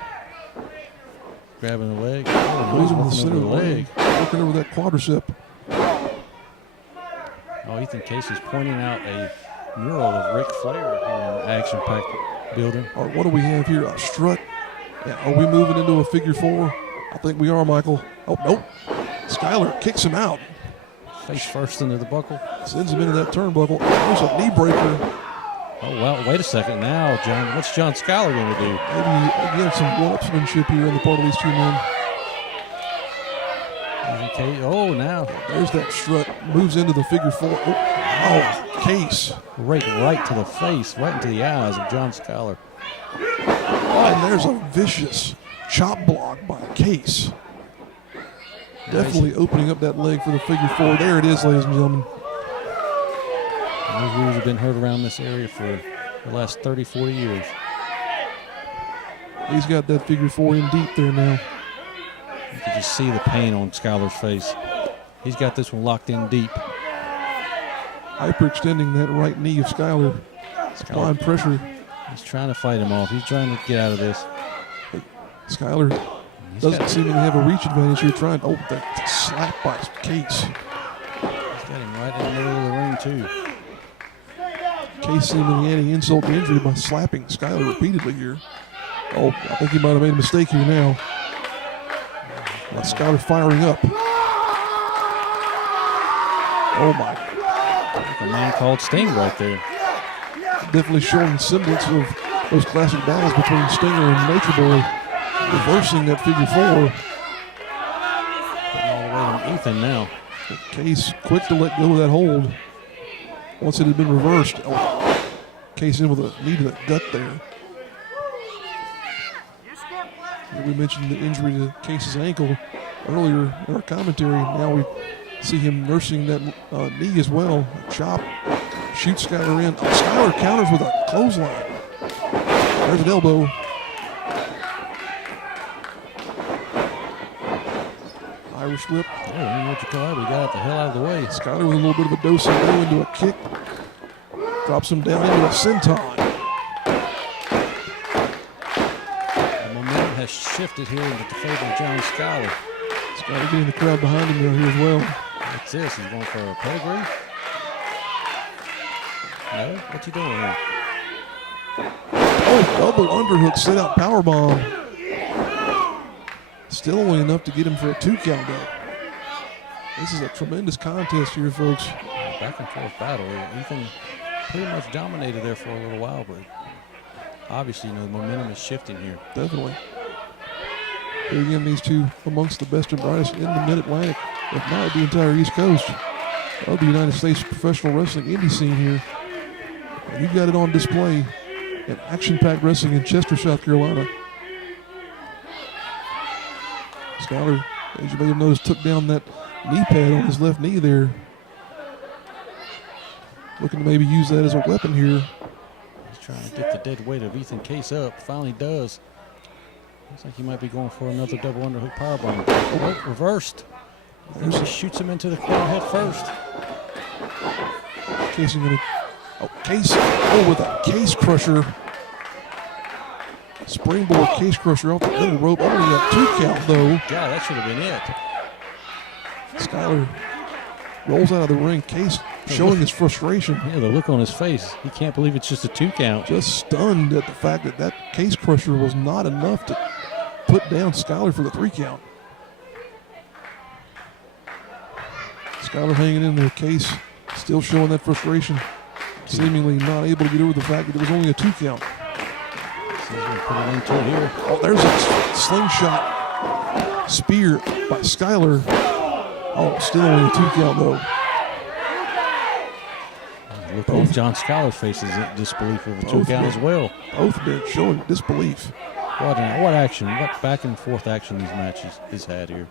Grabbing the leg. Oh, He's in the working center over of the the leg. Working over that quadricep. Oh, Ethan Case is pointing out a mural of Ric Flair here in the action-packed building. All right, what do we have here? A strut. Yeah, are we moving into a figure 4? I think we are, Michael. Oh, nope. Skyler kicks him out. Face first into the buckle. Sends him into that turnbuckle. There's a knee breaker. Oh, well, wait a second. Now, John, what's John Skyler going to do? Maybe, again, some one-upsmanship here on the part of these 2 men. Oh, now. There's that strut. Moves into the figure 4. Oh, Case. Right to the face, right into the eyes of John Skyler. And there's a vicious chop block by Case. Definitely opening up that leg for the figure 4. There it is, ladies and gentlemen. And those rules have been heard around this area for the last 30, 40 years. He's got that figure 4 in deep there now. You can just see the pain on Skyler's face. He's got this one locked in deep. Hyperextending that right knee of Skyler. Applying pressure. He's trying to fight him off. He's trying to get out of this. Skyler doesn't seemingly have a reach advantage here. Trying. Oh, that slap by Case. He's got him right in the middle of the ring, too. Case seemingly adding insult to injury by slapping Skyler repeatedly here. Oh, I think he might have made a mistake here now. Skyler firing up. Oh my. Like a man called Sting right there. Definitely showing semblance of those classic battles between Stinger and Nature Boy. Reversing that figure four. Putting all the way on Ethan now. Case quick to let go of that hold. Once it had been reversed. Oh, Case in with a knee to the gut there. We mentioned the injury to Case's ankle earlier in our commentary. Now we see him nursing that knee as well. Chop, shoots Skyler in. Oh, Skyler counters with a clothesline. There's an elbow. Irish whip. Oh, I don't know what you call it. We got the hell out of the way. Skyler with a little bit of a dose and go into a kick. Drops him down into a senton. Has shifted here into the favor of John Skyler. Skyler getting the crowd behind him there here as well. What's this? He's going for a pedigree? No? What's he doing here? Oh, double underhook, set out powerbomb. Still only enough to get him for a 2 count though. This is a tremendous contest here, folks. Back and forth battle. Ethan pretty much dominated there for a little while, but obviously, the momentum is shifting here. Definitely. Here again, these two amongst the best and brightest in the Mid-Atlantic, if not the entire East Coast of the United States professional wrestling indie scene here. And you got it on display at Action-Packed Wrestling in Chester, South Carolina. Skyler, as you may have noticed, took down that knee pad on his left knee there. Looking to maybe use that as a weapon here. He's trying to get the dead weight of Ethan Case up. Finally does. Looks like he might be going for another double underhook powerbomb. Oh, reversed. He shoots him into the corner head first. Case with a case crusher. Springboard case crusher off the middle rope. Only a 2 count though. God, that should have been it. Skyler rolls out of the ring. Case showing his frustration. Yeah, the look on his face. He can't believe it's just a 2 count. Just stunned at the fact that that case crusher was not enough to put down Skyler for the 3 count. Skyler hanging in there. Case still showing that frustration. Seemingly not able to get over the fact that it was only a 2 count. So he's going to put it into it here. Oh, there's a slingshot spear by Skyler. Oh, still only a 2 count though. Look on John Skyler's face is disbelief of a 2 count as well. Both men showing disbelief. What action, what back and forth action these matches has had here.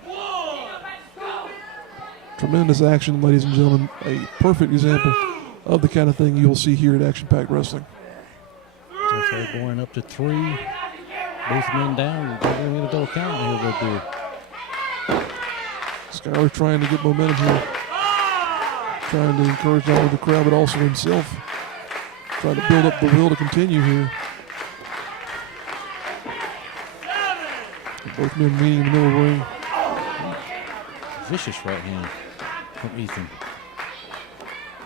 Tremendous action, ladies and gentlemen. A perfect example of the kind of thing you'll see here at Action Packed Wrestling. So going up to 3. Both men down. They're going to get a double count here. They'll do. Skyler trying to get momentum here. Trying to encourage all of the crowd, but also himself. Trying to build up the will to continue here. Both men meeting in the middle of the ring. Vicious right hand from Ethan.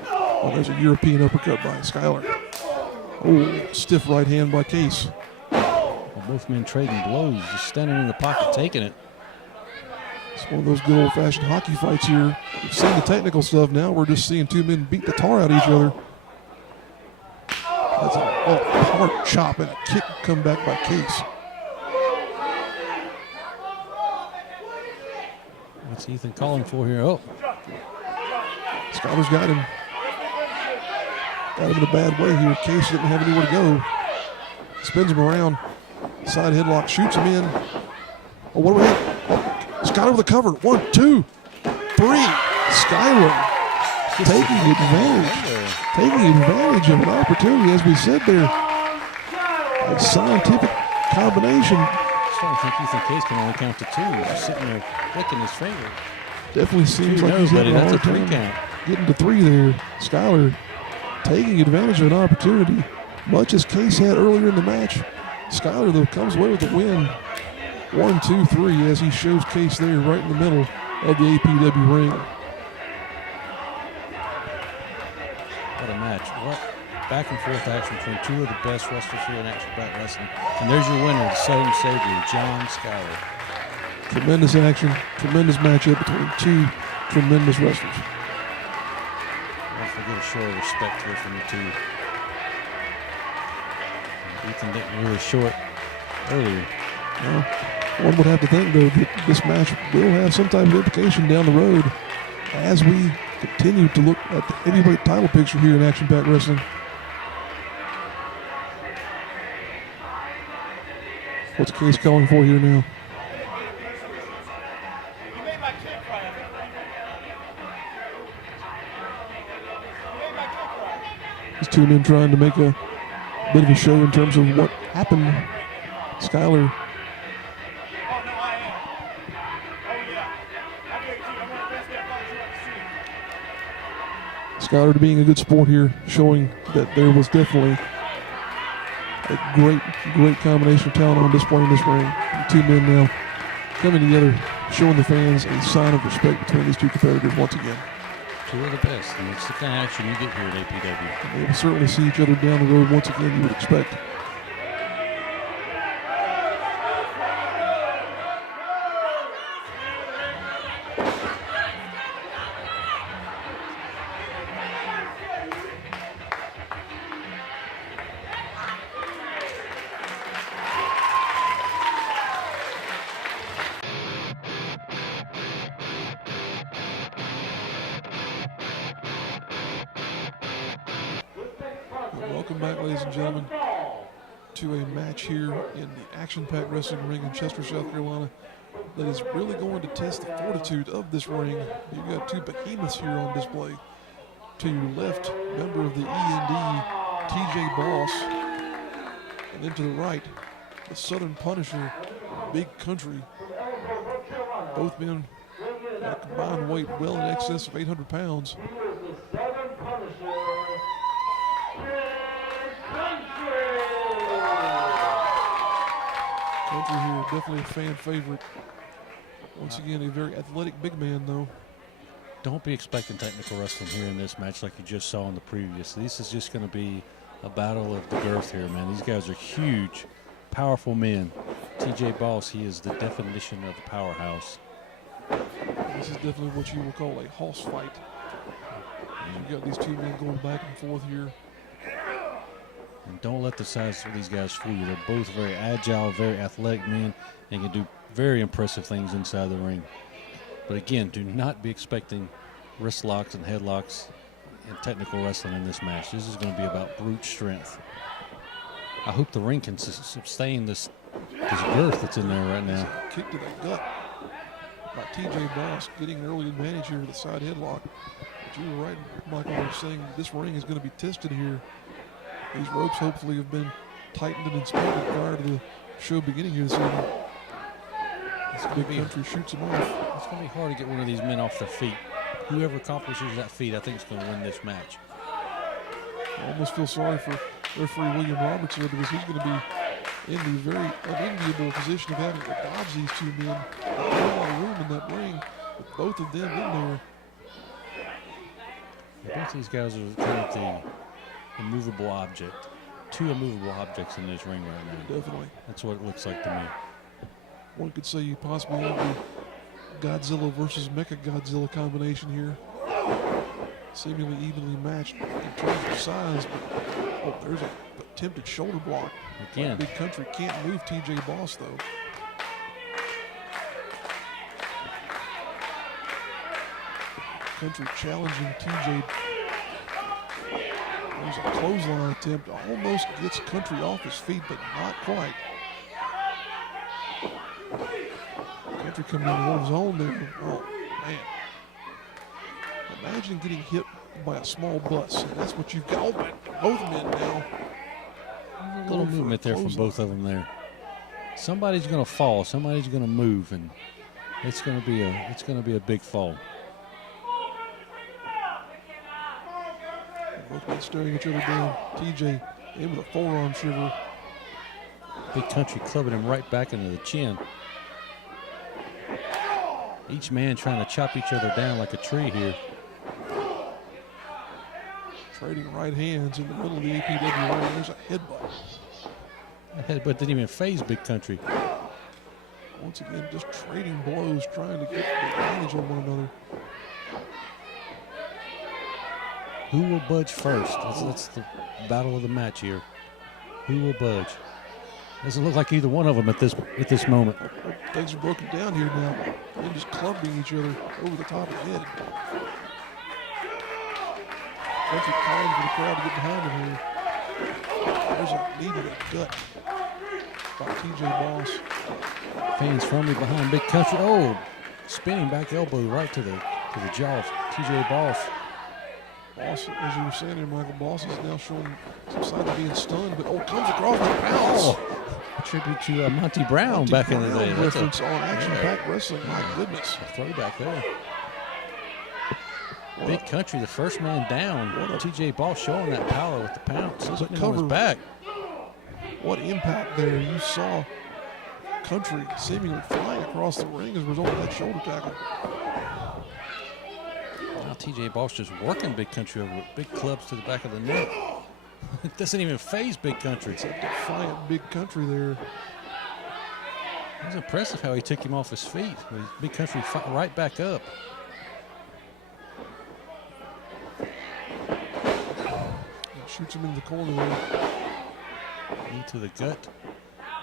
Oh, there's a European uppercut by Skyler. Oh, stiff right hand by Case. Well, both men trading blows, just standing in the pocket, taking it. It's one of those good old-fashioned hockey fights here. We've seen the technical stuff. Now we're just seeing 2 men beat the tar out of each other. That's a hard chop and a kick come back by Case. What's Ethan calling for here? Oh. Skyler's got him. Got him in a bad way here. Case didn't have anywhere to go. Spins him around. Side headlock, shoots him in. Oh, what do we have? Oh, Skyler with a cover. 1, 2, 3. Skyler taking advantage of an opportunity, as we said there. A scientific combination. I think Ethan Case can only count to 2. He's sitting there flicking his finger. Definitely seems like he's having a hard time getting to 3 there. Skyler taking advantage of an opportunity, much as Case had earlier in the match. Skyler, though, comes away with the win. 1, 2, 3, as he shows Case there right in the middle of the APW ring. What a match. What back and forth action between two of the best wrestlers here in Action Pack Wrestling. And there's your winner, the Southern Savior, John Skyler. Tremendous action, tremendous matchup between two tremendous wrestlers. Don't forget a show of respect here from the two. Ethan didn't really show it earlier. Well, one would have to think, though, that this match will have some type of implication down the road as we continue to look at the heavyweight title picture here in Action Pack Wrestling. What's Case calling for here now? These two men trying to make a bit of a show in terms of what happened. Skyler being a good sport here, showing that there was definitely a great combination of talent on display in this ring. The two men now coming together, showing the fans a sign of respect between these two competitors once again. Two of the best, and it's the kind of action you get here at APW. And they will certainly see each other down the road once again, you would expect. Welcome back, ladies and gentlemen, to a match here in the Action Pack Wrestling ring in Chester, South Carolina, that is really going to test the fortitude of this ring. You've got two behemoths here on display. To your left, member of the E&D, TJ Boss, and then to the right, the Southern Punisher, Big Country. Both men have a combined weight well in excess of 800 pounds. Country here, definitely a fan favorite. Once again, a very athletic big man, though. Don't be expecting technical wrestling here in this match like you just saw in the previous. This is just going to be a battle of the girth here, man. These guys are huge, powerful men. TJ Boss, he is the definition of a powerhouse. This is definitely what you will call a hoss fight. You got these two men going back and forth here. And don't let the size of these guys fool you. They're both very agile, very athletic men, and can do very impressive things inside the ring. But again, do not be expecting wrist locks and headlocks in technical wrestling in this match. This is going to be about brute strength. I hope the ring can sustain this girth that's in there right now. Kick to the gut by TJ Boss, getting an early advantage here with a side headlock. But you were right, Michael, in saying this ring is going to be tested here. These ropes hopefully have been tightened and inspected prior to the show beginning here this evening. Big Country shoots him off. It's going to be hard to get one of these men off their feet. Whoever accomplishes that feat, I think, is going to win this match. I almost feel sorry for referee William Roberts here, because he's going to be in the very unenviable position of having to dodge these two men. There's a lot of room in that ring with both of them in there. Both these guys are kind of the immovable object. Two immovable objects in this ring right now. Definitely. That's what it looks like to me. One could say you possibly have the Godzilla versus Mecha Godzilla combination here. Seemingly evenly matched in terms of size, but there's a attempted shoulder block. Again. Big Country can't move TJ Boss, though. Country challenging TJ. There's a clothesline attempt. Almost gets Country off his feet, but not quite. Country coming in one of his own there. Oh, man. Imagine getting hit by a small bus. And that's what you've got. Oh, man, both men now. A little movement there from both of them there. Somebody's going to fall. Somebody's going to move, and it's going to be a big fall. Both men staring each other down. TJ in with a forearm shiver. Big Country clubbing him right back into the chin. Each man trying to chop each other down like a tree here. Trading right hands in the middle of the APW ring. There's a headbutt. That headbutt didn't even phase Big Country. Once again, just trading blows, trying to get the advantage on one another. Who will budge first? That's the battle of the match here. Who will budge? Doesn't look like either one of them at this moment. Things are broken down here now. They're just clubbing each other over the top of the head. Country calling for the crowd to get behind him here. There's a knee to the gut by TJ Boss. Fans firmly behind Big Country. Oh, spinning back elbow right to the jaw of TJ Boss. Boss, as you were saying there, Michael, Boss is now showing some signs of being stunned, but comes across with a pounce. Oh, a tribute to Monty Brown back in the day. Reference on action-packed wrestling. My goodness. A throwback there. Big Country, the first man down. TJ Boss showing that power with the pounce. Putting him on his back. What impact there. You saw Country seemingly flying across the ring as a result of that shoulder tackle. Now TJ Boss just working Big Country over with big clubs to the back of the neck. It doesn't even phase Big Country. It's a defiant Big Country there. It was impressive how he took him off his feet. Big Country right back up. Shoots him in the corner there. Knee to the gut.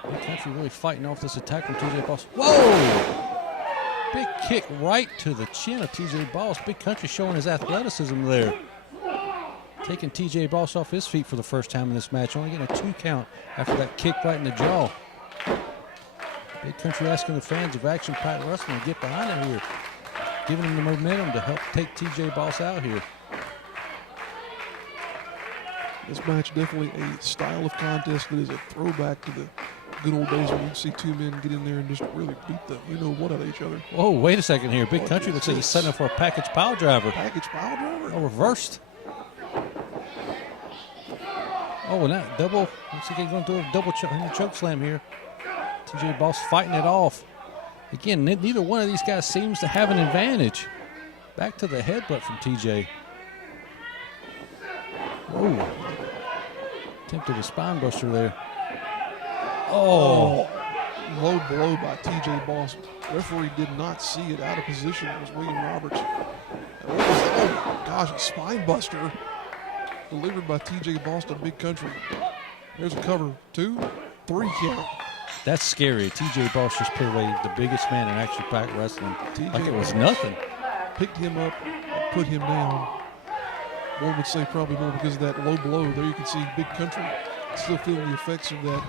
Big Country really fighting off this attack from TJ Boss. Whoa! Big kick right to the chin of TJ Boss. Big Country showing his athleticism there. Taking TJ Boss off his feet for the first time in this match. Only getting a 2 count after that kick right in the jaw. Big Country asking the fans of action-packed wrestling to get behind him here. Giving him the momentum to help take TJ Boss out here. This match definitely a style of contest that is a throwback to the good old days when you'd see two men get in there and just really beat the you-know-what out of each other. Oh, wait a second here. Big Country looks like he's setting up for a package pile driver. Package pile driver? Oh, reversed. Oh, and that double. Looks like he's going to do a double choke slam here. TJ Boss fighting it off. Again, neither one of these guys seems to have an advantage. Back to the headbutt from TJ. Oh. Attempted a spine buster there. Oh. Low blow by TJ Boss. Referee did not see it out of position. It was William Roberts. And what was that? Oh my gosh, a spine buster delivered by TJ Boss to Big Country. There's a cover. 2, 3 count. That's scary. TJ Boss just put away the biggest man in action-packed wrestling. Like it was nothing. Picked him up and put him down. One would say probably more because of that low blow. There you can see Big Country still feeling the effects of that.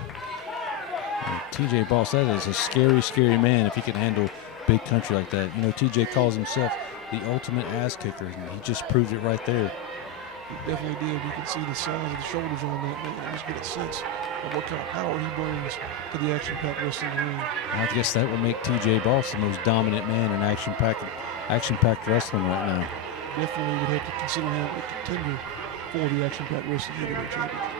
And TJ Boss, that is a scary, scary man if he can handle Big Country like that. You know, TJ calls himself the ultimate ass kicker, and he just proved it right there. He definitely did. You can see the size of the shoulders on that man. Just get a sense of what kind of power he brings to the action-packed wrestling ring. I guess that will make TJ Boss the most dominant man in action-packed wrestling right now. Definitely would have to consider him a contender for the action-packed wrestling heavyweight championship.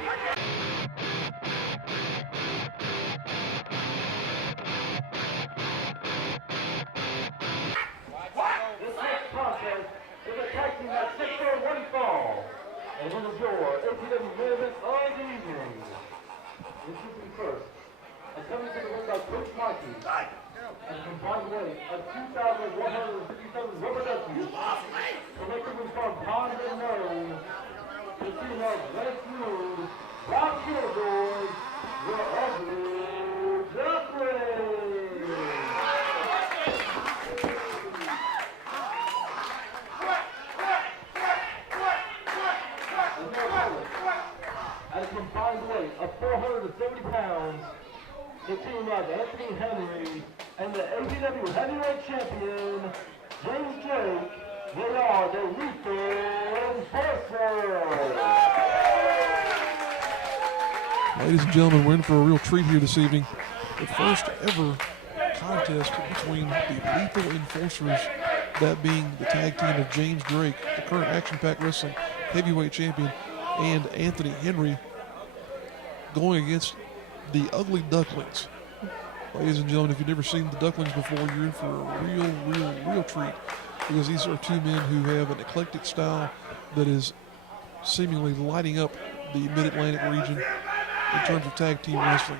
This next contest is a tag team match 6 for 1 fall. And here is your APW main event of the evening. Introducing first, and coming to the ring by Coach Mikey, and combined weight of 2,157 rubber duckies. Collectively from Pond and Maryland, the team of Let's Move, Rock Killboys, the Ugly Ducklings. At a combined weight of 470 pounds, the team of Anthony Henry and the APW heavyweight champion, James Drake. They are the Lethal Quacking. Ladies and gentlemen, we're in for a real treat here this evening. The first ever contest between the Lethal Enforcers, that being the tag team of James Drake, the current action-packed wrestling heavyweight champion, and Anthony Henry, going against the Ugly Ducklings. Ladies and gentlemen, if you've never seen the Ducklings before, you're in for a real treat, because these are two men who have an eclectic style that is seemingly lighting up the Mid-Atlantic region in terms of tag team wrestling.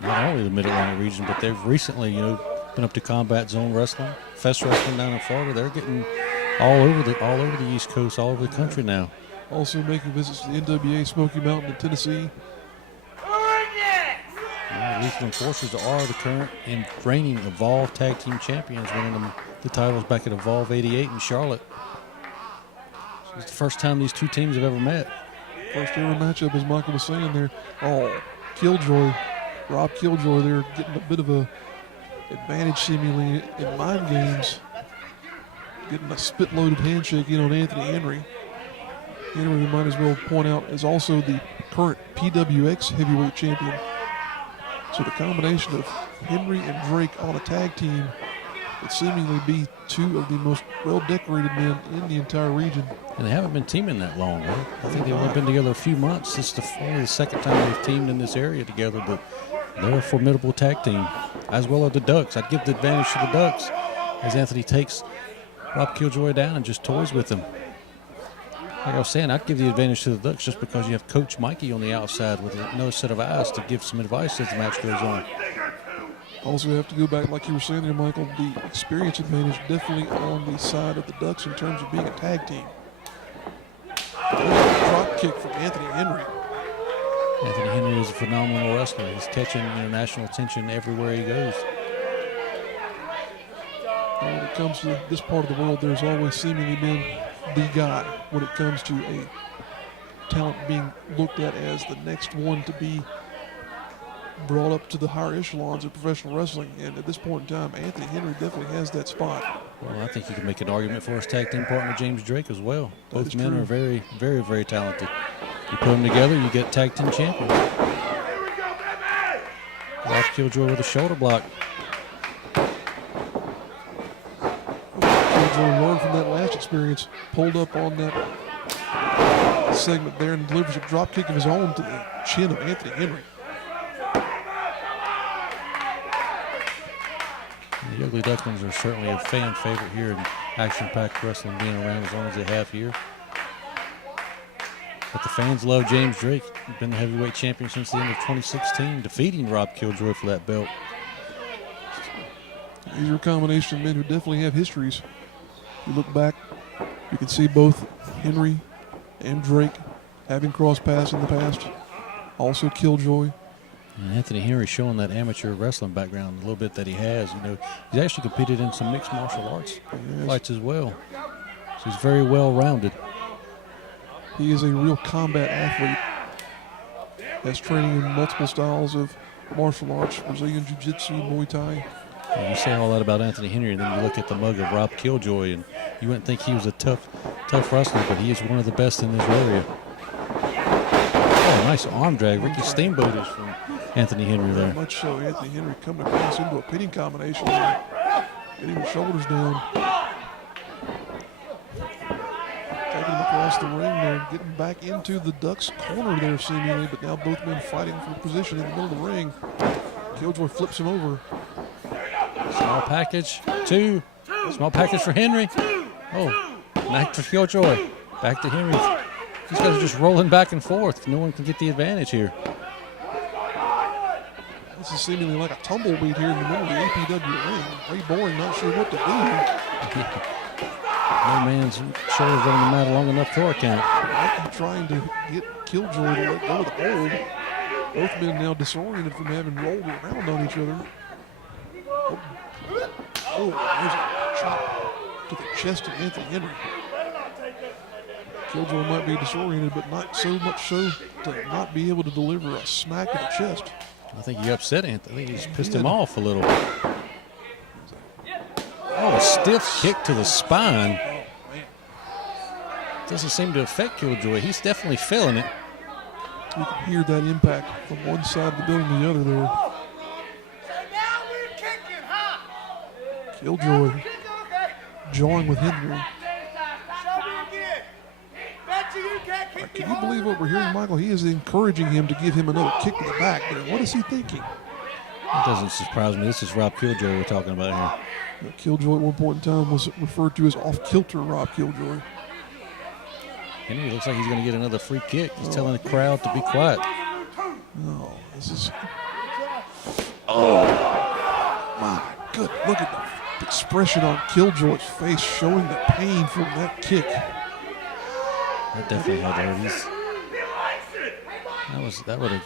Not only the Mid-Atlantic region, but they've recently, been up to Combat Zone Wrestling, Fest Wrestling down in Florida. They're getting all over the East Coast, all over the country now. Also making visits to the NWA Smoky Mountain in Tennessee. Lethal Enforcers are the current and reigning Evolve Tag Team Champions, winning the titles back at Evolve 88 in Charlotte. It's the first time these two teams have ever met. First ever matchup, as Michael was saying there. Killjoy, Rob Killjoy there getting a bit of a advantage seemingly in mind games. Getting a spit-loaded handshake in on Anthony Henry. Henry, we might as well point out, is also the current PWX heavyweight champion. So the combination of Henry and Drake on a tag team would seemingly be two of the most well-decorated men in the entire region. And they haven't been teaming that long, right? I think they've only been together a few months. It's only the second time they've teamed in this area together, but they're a formidable tag team, as well as the Ducks. I'd give the advantage to the Ducks as Anthony takes Rob Killjoy down and just toys with him. Like I was saying, I'd give the advantage to the Ducks just because you have Coach Mikey on the outside with another set of eyes to give some advice as the match goes on. Also, we have to go back, like you were saying there, Michael, the experience advantage definitely on the side of the Ducks in terms of being a tag team. There's a drop kick from Anthony Henry. Anthony Henry is a phenomenal wrestler. He's catching national attention everywhere he goes. When it comes to this part of the world, there's always seemingly been the guy when it comes to a talent being looked at as the next one to be brought up to the higher echelons of professional wrestling. And at this point in time, Anthony Henry definitely has that spot. Well, I think you can make an argument for his tag team partner, James Drake, as well. That Both men true. are very, very, very talented. You put them together, you get tag team champions. Rob Killjoy with a shoulder block. Killjoy learned from that last experience, pulled up on that segment there and delivers a drop kick of his own to the chin of Anthony Henry. The Ugly Ducklings are certainly a fan favorite here in action-packed wrestling, being around as long as they have here. But the fans love James Drake. He's been the heavyweight champion since the end of 2016, defeating Rob Killjoy for that belt. These are a combination of men who definitely have histories. You look back, you can see both Henry and Drake having crossed paths in the past. Also Killjoy. And Anthony Henry showing that amateur wrestling background a little bit that he has. He's actually competed in some mixed martial arts fights as well. So he's very well-rounded. He is a real combat athlete. Has training in multiple styles of martial arts, Brazilian Jiu-Jitsu, Muay Thai. And you say all that about Anthony Henry, and then you look at the mug of Rob Killjoy, and you wouldn't think he was a tough wrestler, but he is one of the best in this area. Oh, nice arm drag. Ricky Steamboat is from Anthony Henry there. Very much so. Anthony Henry coming across into a pitting combination there. Getting the shoulders down. Taking him across the ring there. Getting back into the Ducks corner there seemingly, but now both men fighting for position in the middle of the ring. Killjoy flips him over. Small package, two. Small package for Henry. Oh, back to Killjoy. Back to Henry. These guys are just rolling back and forth. No one can get the advantage here. This is seemingly like a tumbleweed here in the middle of the APW ring. Ray Boring not sure what to do. No man's shoulders on the mat long enough for a count. Mikey trying to get Killjoy to let go of the hold. Both men now disoriented from having rolled around on each other. Oh, there's a chop to the chest of Anthony Henry. Killjoy might be disoriented, but not so much so to not be able to deliver a smack to the chest. I think he upset Anthony. I think he just pissed him off a little. Oh, a stiff kick to the spine. Doesn't seem to affect Killjoy. He's definitely feeling it. You can hear that impact from one side of the building to the other there. Killjoy jawing with Henry. Can you believe what we're hearing, Michael? He is encouraging him to give him another kick to the back there. What is he thinking? It doesn't surprise me. This is Rob Killjoy we're talking about here. Killjoy at one point in time was referred to as off-kilter Rob Killjoy. Henry looks like he's going to get another free kick. He's telling the crowd to be quiet. No, this is. Oh, my good. Look at the expression on Killjoy's face showing the pain from that kick. That definitely had hurt. That would have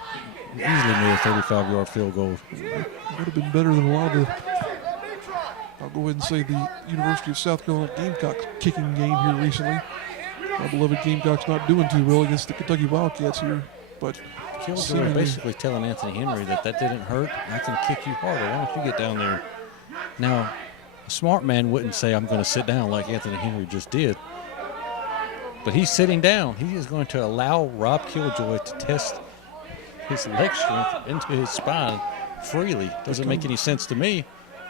easily made a 35-yard field goal. Would have been better than a lot of the, I'll go ahead and say, the University of South Carolina Gamecocks kicking game here recently. My beloved Gamecocks not doing too well against the Kentucky Wildcats here, but Killjoy basically telling Anthony Henry that didn't hurt. I can kick you harder. Why don't you get down there? Now, a smart man wouldn't say, I'm going to sit down like Anthony Henry just did. But he's sitting down. He is going to allow Rob Killjoy to test his leg strength into his spine freely. Doesn't make any sense to me.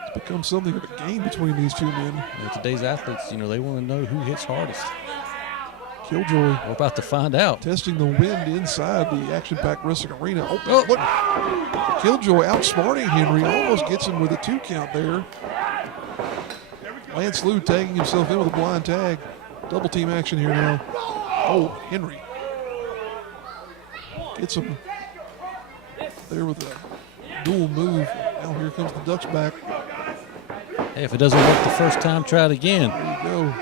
It's become something of a game between these two men. Today's athletes, they want to know who hits hardest. Killjoy, we're about to find out. Testing the wind inside the action-packed wrestling arena. Oh, look. Killjoy outsmarting Henry. Almost gets him with a 2 count there. Lance Lou tagging himself in with a blind tag. Double team action here now. Oh, Henry gets him there with a dual move. Now here comes the Ducks back. Hey, if it doesn't work the first time, try it again. There you go.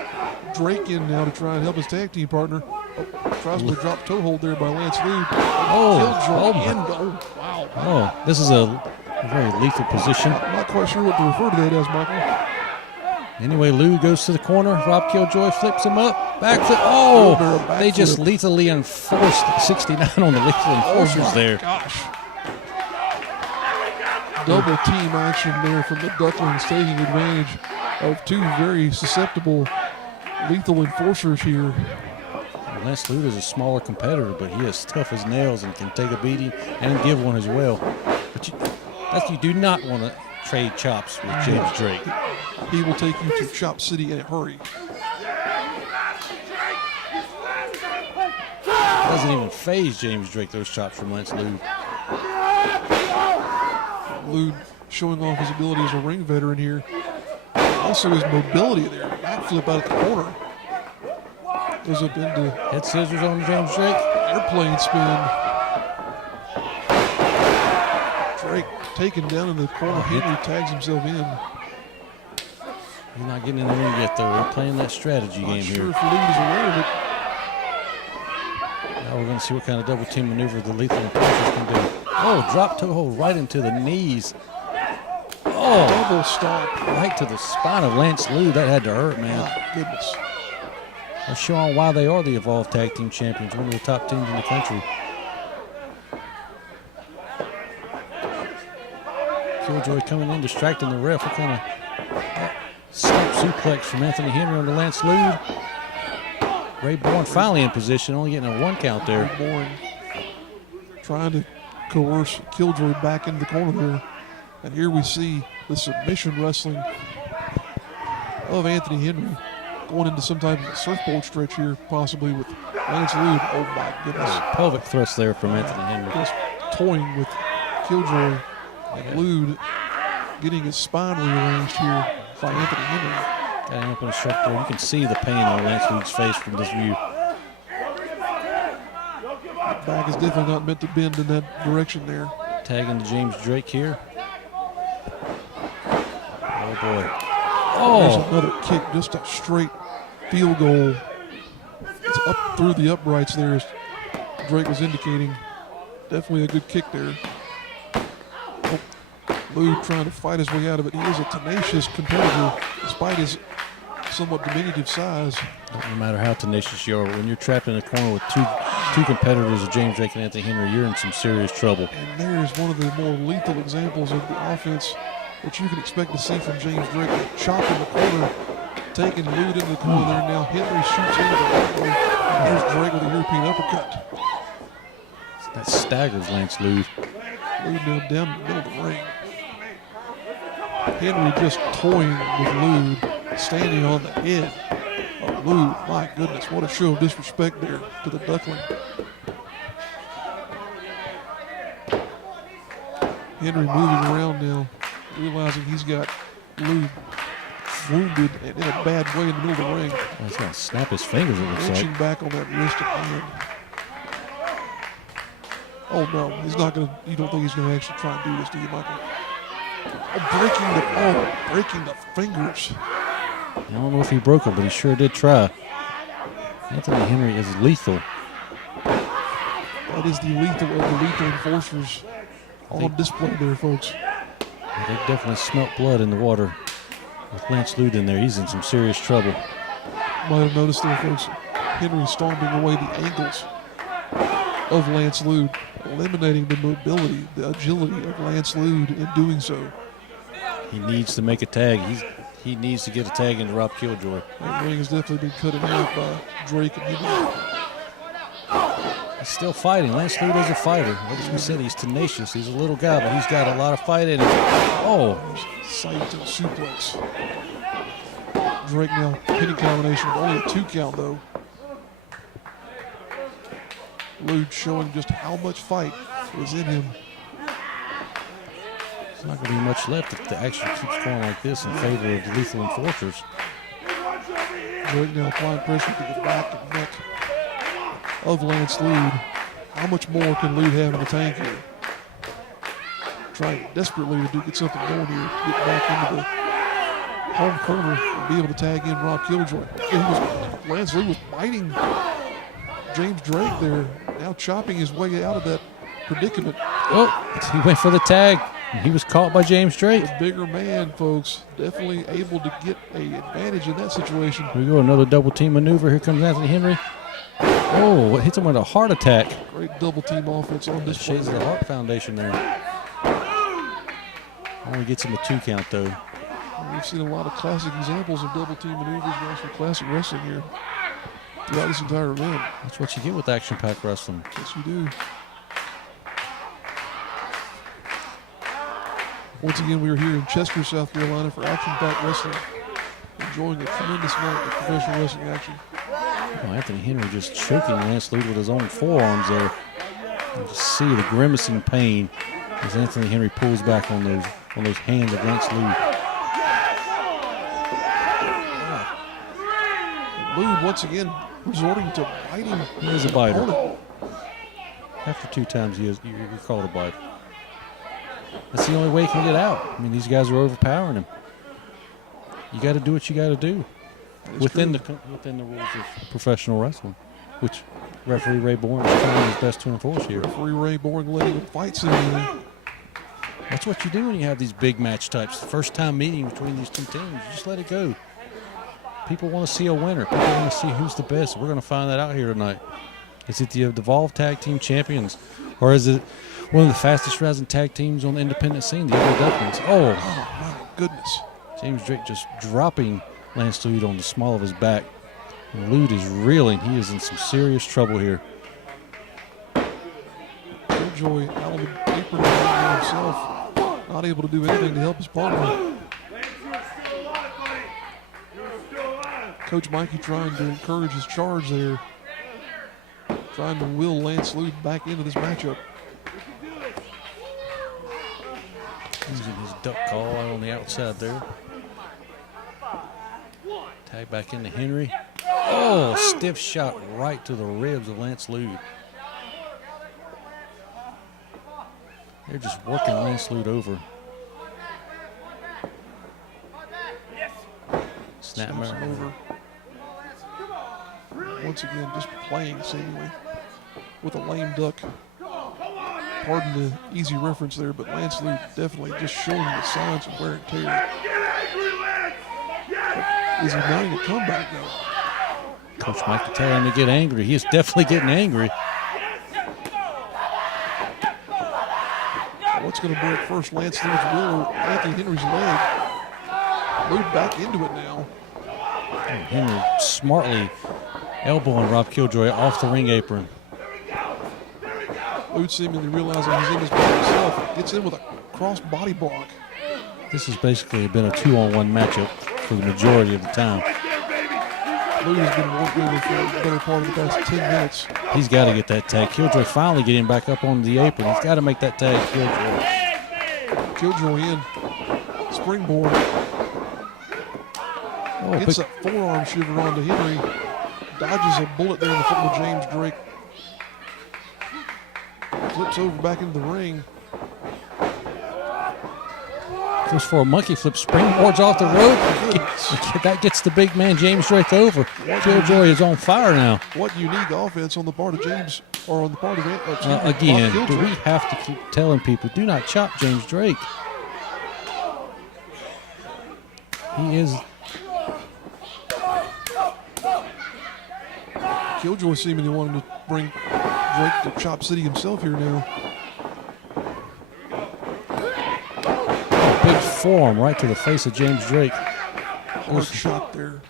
Drake in now to try and help his tag team partner. Oh, tries to drop toe hold there by Lance Lee. Wow. Oh, this is a very lethal position. I'm not quite sure what to refer to that as, Michael. Anyway, Lou goes to the corner. Rob Killjoy flips him up. Backflip. Oh, they just lethally enforced 69 on the lethal enforcers there. Gosh. Double team action there from the Ducklings, taking advantage of 2 very susceptible lethal enforcers here. Lance Lute is a smaller competitor, but he is tough as nails and can take a beating and give one as well. But you do not want to trade chops with James Drake. He will take you to Chop City in a hurry. It doesn't even phase James Drake, those chops from Lance Lute. Lute showing off his ability as a ring veteran here. Also his mobility there. Backflip out of the corner. Goes up into head scissors on James Drake. Airplane spin. Drake taken down in the corner. Henry tags himself in. He's not getting in the ring yet, though. We're playing that strategy game here. Not sure if Lute is aware of it. Now we're going to see what kind of double team maneuver the lethal enforcers can do. Oh, drop toe hold right into the knees. Oh, double stomp right to the spine of Lance Lou. That had to hurt, man. My goodness. They're showing why they are the Evolved Tag Team Champions, one of the top teams in the country. Killjoy coming in, distracting the ref. What kind of stomp suplex from Anthony Henry on the Lance Lou. Ray Bourne finally in position, only getting a 1 count there. Ray Bourne trying to coerce Killjoy back into the corner there. And here we see the submission wrestling of Anthony Henry going into some type of a surfboard stretch here, possibly with Lance Lube. Oh my goodness. Pelvic thrust there from Anthony Henry. Just toying with Killjoy and Lude, getting his spine rearranged here by Anthony Henry. Got him up on a surfboard. You can see the pain on Lance Lude's face from this view. The back is definitely not meant to bend in that direction there. Tagging to James Drake here. Oh boy. Oh! There's another kick, just a straight field goal. It's up through the uprights there, as Drake was indicating. Definitely a good kick there. Oh, Lou trying to fight his way out of it. He is a tenacious competitor, despite his somewhat diminutive size. No matter how tenacious you are, when you're trapped in a corner with two competitors of James Drake and Anthony Henry, you're in some serious trouble. And there is one of the more lethal examples of the offense that you can expect to see from James Drake. Chop in the corner, taking Lude into the corner there. Now Henry shoots into the right way. And there's Drake with a European uppercut. That staggers Lance Lude. Lude now down the middle of the ring. Henry just toying with Lude, standing on the head of Lude. My goodness, what a show of disrespect there to the Duckling. Henry moving around now, realizing he's got Lude wounded and in a bad way in the middle of the ring. Oh, he's going to snap his fingers, it looks Reaching like. back on that wrist and hand. Oh no, he's not going to. You don't think he's going to actually try and do this, do you, Michael? Breaking the fingers. I don't know if he broke them, but he sure did try. Anthony Henry is lethal. That is the lethal of the lethal enforcers on display there, folks. They definitely smelt blood in the water. With Lance Lude in there, he's in some serious trouble. Might have noticed there, folks, Henry stomping away the ankles of Lance Lude, eliminating the mobility, the agility of Lance Lude in doing so. He needs to make a tag. He needs to get a tag into Rob Killjoy. That ring has definitely been cut in half by Drake and Henry. He's still fighting. Lance Lude is a fighter. Like we said, he's tenacious. He's a little guy, but he's got a lot of fight in him. Oh, Saito suplex. Drake now pinning combination with only a 2 count though. Lude showing just how much fight is in him. there's not going to be much left if the action keeps going like this in favor of the Lethal Enforcers. Drake now applying pressure to the back and neck of Lance Lude. How much more can Lude have in the tank here? Trying desperately to get something going here, to get back into the home corner and be able to tag in Rob Killjoy. Lance Lude was biting James Drake there, now chopping his way out of that predicament. Oh, he went for the tag. He was caught by James Drake. The bigger man, folks, definitely able to get an advantage in that situation. Here we go, another double team maneuver. Here comes Anthony Henry. Oh, what hits him with a heart attack. Great double team offense on this Shades of the Heart Foundation there. Only gets him a 2 count though. We've seen a lot of classic examples of double team maneuvers guys from classic wrestling here throughout this entire event. That's what you get with action-packed wrestling. Yes, you do. Once again, we are here in Chester, South Carolina for action-packed wrestling. Enjoying a tremendous night of professional wrestling action. Oh, Anthony Henry just choking Lance Lude with his own forearms there. You just see the grimacing pain as Anthony Henry pulls back on those hands of Lance Lude. Lude once again resorting to biting. He is a biter. Opponent. After 2 times, you're called a bite. That's the only way he can get out. I mean, these guys are overpowering him. You got to do what you got to do within the rules of professional wrestling, which referee Ray Bourne is trying his best to enforce here. Referee Ray Bourne letting him fight soon. That's what you do when you have these big match types. The first time meeting between these 2 teams, you just let it go. People want to see a winner. People want to see who's the best. We're going to find that out here tonight. Is it the Devolved Tag Team Champions, or is it one of the fastest rising tag teams on the independent scene, the other Ducklings? Oh, My goodness. James Drake just dropping Lance Lude on the small of his back. And Lude is reeling. He is in some serious trouble here. Killjoy out on the apron by himself, not able to do anything to help his partner. Coach Mikey trying to encourage his charge there, trying to will Lance Lude back into this matchup. Using his duck call out on the outside there. Tag back into Henry. Oh, stiff shot right to the ribs of Lance Lude. They're just working Lance Lude over. Snap Snaps over. over. Once again, just playing seemingly with a lame duck. Pardon the easy reference there, but Lance Lude definitely just showing the signs of wear and tear. Is he mounting a comeback though? Coach Mike telling him to get angry. He is definitely getting angry. What's going to break first, Lance Lude's will or Anthony Henry's leg? Lude back into it now. And Henry smartly elbowing Rob Killjoy off the ring apron. Lude seemingly realizing he's in his body himself. Gets in with a cross body block. This has basically been a 2-on-1 matchup for the majority of the time. Lude has been working over for the better part of the past 10 minutes. He's got to get that tag. Killjoy finally getting back up on the apron. He's got to make that tag, Killjoy. Killjoy in. Springboard. Gets a forearm shiver onto Henry. Dodges a bullet there in the foot of James Drake. Flips over back into the ring. Goes for a monkey flip, springboards off the rope. That gets the big man James Drake over. Killjoy is on fire now. What unique offense on the part of James, or on the part of again, Bob do Killjoy. we have to keep telling people, do not chop James Drake? He is. Killjoy seemingly wanting to bring Drake to Chop City himself here now. Big forearm right to the face of James Drake. Hard shot there.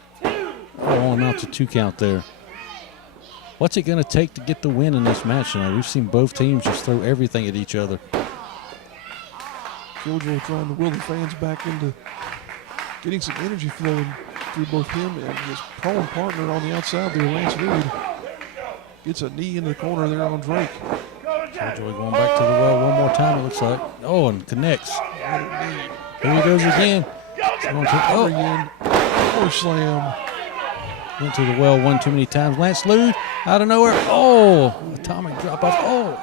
Rolling out to 2 count there. What's it going to take to get the win in this match tonight? We've seen both teams just throw everything at each other. Killjoy trying to will the fans back into getting some energy flowing through both him and his prone partner on the outside there, Lance Lude. Gets a knee into the corner there on Drake. Killjoy going back to the well one more time, it looks like. Oh, and connects. Here he goes again. Again. Power slam. Went to the well one too many times. Lance Lude out of nowhere. Oh, atomic drop off. Oh,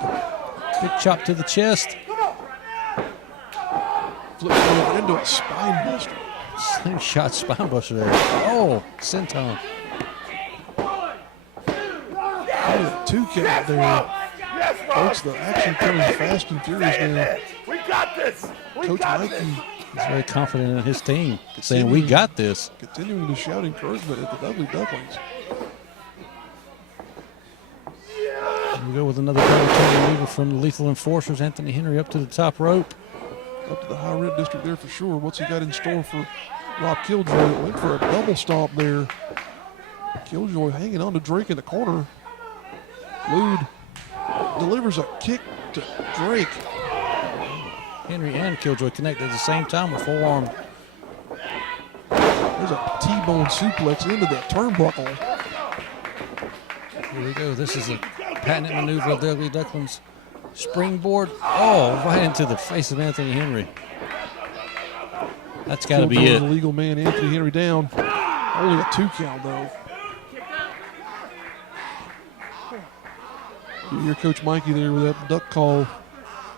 big chop to the chest. Flips over into a spine buster. Slingshot spine buster there. Oh, senton. Oh, 2 count there. Folks, the action coming fast and furious now. We got this. Coach Mikey He's very confident in his team, saying, we got this. continuing to shout encouragement at the Ducklings. Here we go with another double toe maneuver from the Lethal Enforcers. Anthony Henry up to the top rope. Up to the high red district there for sure. What's he got in store for Rob Killjoy? Went for a double stomp there. Killjoy hanging on to Drake in the corner. Lude delivers a kick to Drake. Henry and Killjoy connect at the same time with forearm. There's a T-bone suplex into the turnbuckle. Here we go. This is a patented maneuver of the Ugly Ducklings. Springboard. Oh, right into the face of Anthony Henry. That's got to be Killjoy, it. the legal man, Anthony Henry down. Only a 2 count though. You hear Coach Mikey there with that duck call,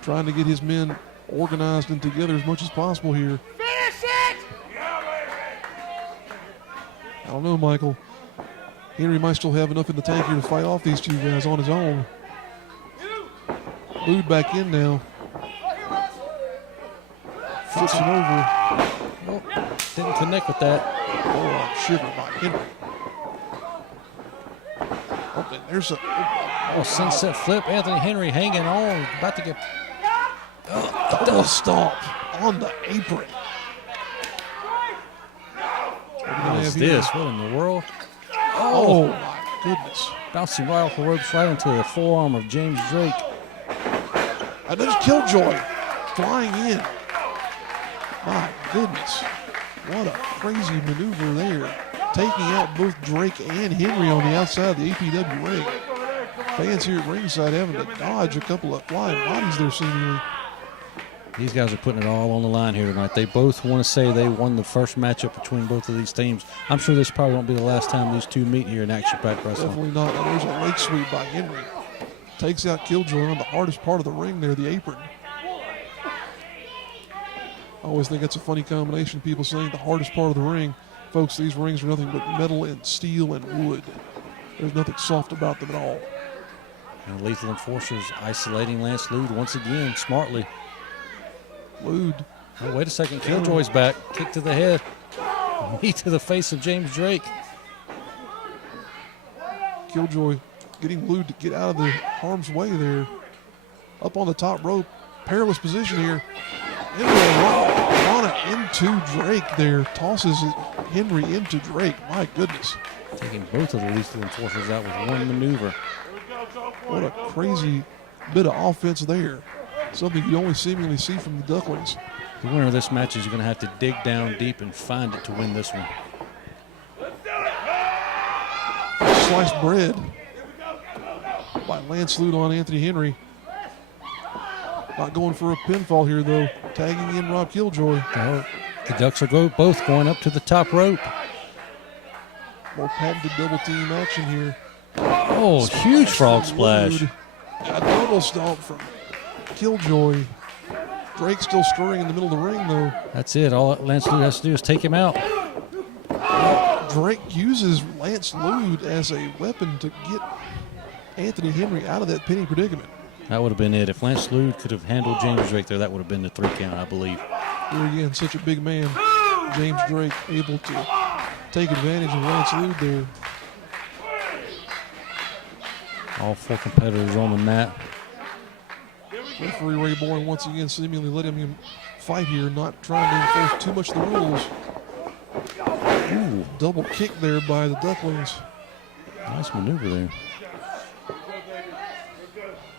trying to get his men organized and together as much as possible here. Finish it! I don't know, Michael. Henry might still have enough in the tank here to fight off these 2 guys on his own. Lude back in now. Flips it over. Oh, didn't connect with that. Oh, shiver by Henry. Oh, and there's a Oh, sunset flip. Anthony Henry hanging on. About to get. double stomp on the apron. What is this? What in the world? Oh, my goodness. Bouncing right off the ropes right into the forearm of James Drake. And there's Killjoy flying in. My goodness. What a crazy maneuver there. Taking out both Drake and Henry on the outside of the APW ring. Fans here at ringside having to dodge a couple of flying bodies there seemingly. These guys are putting it all on the line here tonight. They both want to say they won the first matchup between both of these teams. I'm sure this probably won't be the last time these two meet here in action-packed wrestling. Definitely not. And there's a leg sweep by Henry. Takes out Killjoy on the hardest part of the ring there, the apron. I always think that's a funny combination. People saying the hardest part of the ring. Folks, these rings are nothing but metal and steel and wood. There's nothing soft about them at all. And Lethal Enforcers isolating Lance Lude once again, smartly. Lude. Oh, wait a second. Killjoy's back. Kick to the head. Knee to the face of James Drake. Killjoy getting Lude to get out of the harm's way there. Up on the top rope. Perilous position here. Rana into Drake there. Tosses Henry into Drake. My goodness. Taking both of the Lethal Enforcers out with one maneuver. What a crazy bit of offense there. Something you only seemingly see from the Ducklings. The winner of this match is going to have to dig down deep and find it to win this one. Sliced bread by Lance Lude on Anthony Henry. Not going for a pinfall here, though. Tagging in Rob Killjoy. The Ducks are both going up to the top rope. More patented double team action here. Oh, huge frog splash. Lude. A double stomp from Killjoy. Drake still stirring in the middle of the ring, though. That's it. All Lance Lude has to do is take him out. Drake uses Lance Lude as a weapon to get Anthony Henry out of that pinning predicament. That would have been it. If Lance Lude could have handled James Drake there, that would have been the 3 count, I believe. Here again, such a big man. James Drake able to take advantage of Lance Lude there. All 4 competitors on the mat. Referee Ray Bourne once again seemingly letting him fight here, not trying to enforce too much of the rules. Ooh, double kick there by the Ducklings. Nice maneuver there.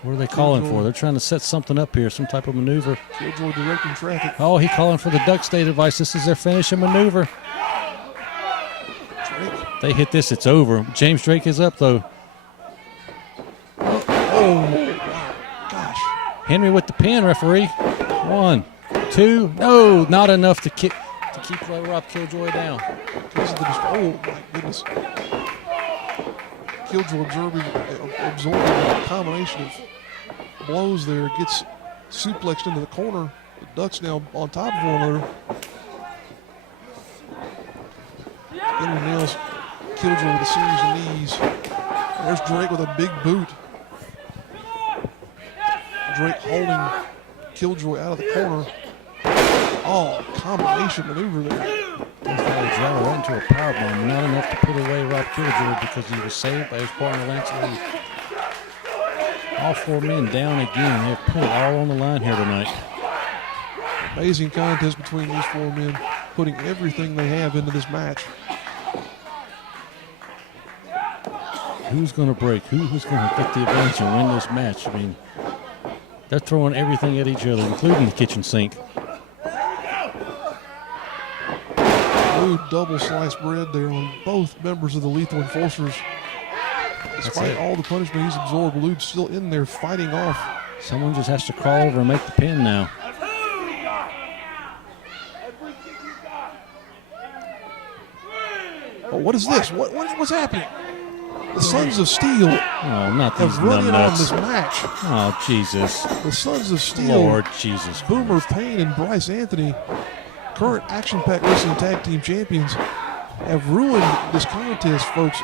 What are they calling for? They're trying to set something up here, some type of maneuver. Killjoy directing traffic. Oh, he calling for the duck stay device. This is their finishing maneuver. Drake. They hit this, it's over. James Drake is up, though. Oh, gosh. Henry with the pin, referee. 1, 2. No, not enough to keep Rob Killjoy down. Oh, my goodness. Killjoy absorbing a combination of blows there. Gets suplexed into the corner. The Ducks now on top of one another. Henry nails Killjoy with a series of knees. There's Drake with a big boot. Drake holding Killjoy out of the corner. Oh, combination maneuver there. Right into a powerbomb, not enough to put away Rob Killjoy because he was saved by his partner Lance Lude. All 4 men down again. They've put it all on the line here tonight. Amazing contest between these 4 men, putting everything they have into this match. Who's going to break? Who's going to get the advantage and win this match? I mean, they're throwing everything at each other, including the kitchen sink. Lude double sliced bread there on both members of the Lethal Enforcers. Despite all the punishment he's absorbed, Lude's still in there fighting off. Someone just has to crawl over and make the pin now. Oh, what is this? What's happening? The Sons of Steel not these have run in on numbnuts. this match. Oh, Jesus. The Sons of Steel, Lord Jesus. Boomer Payne and Bryce Anthony, current Action Pack Wrestling Tag Team Champions, have ruined this contest, folks.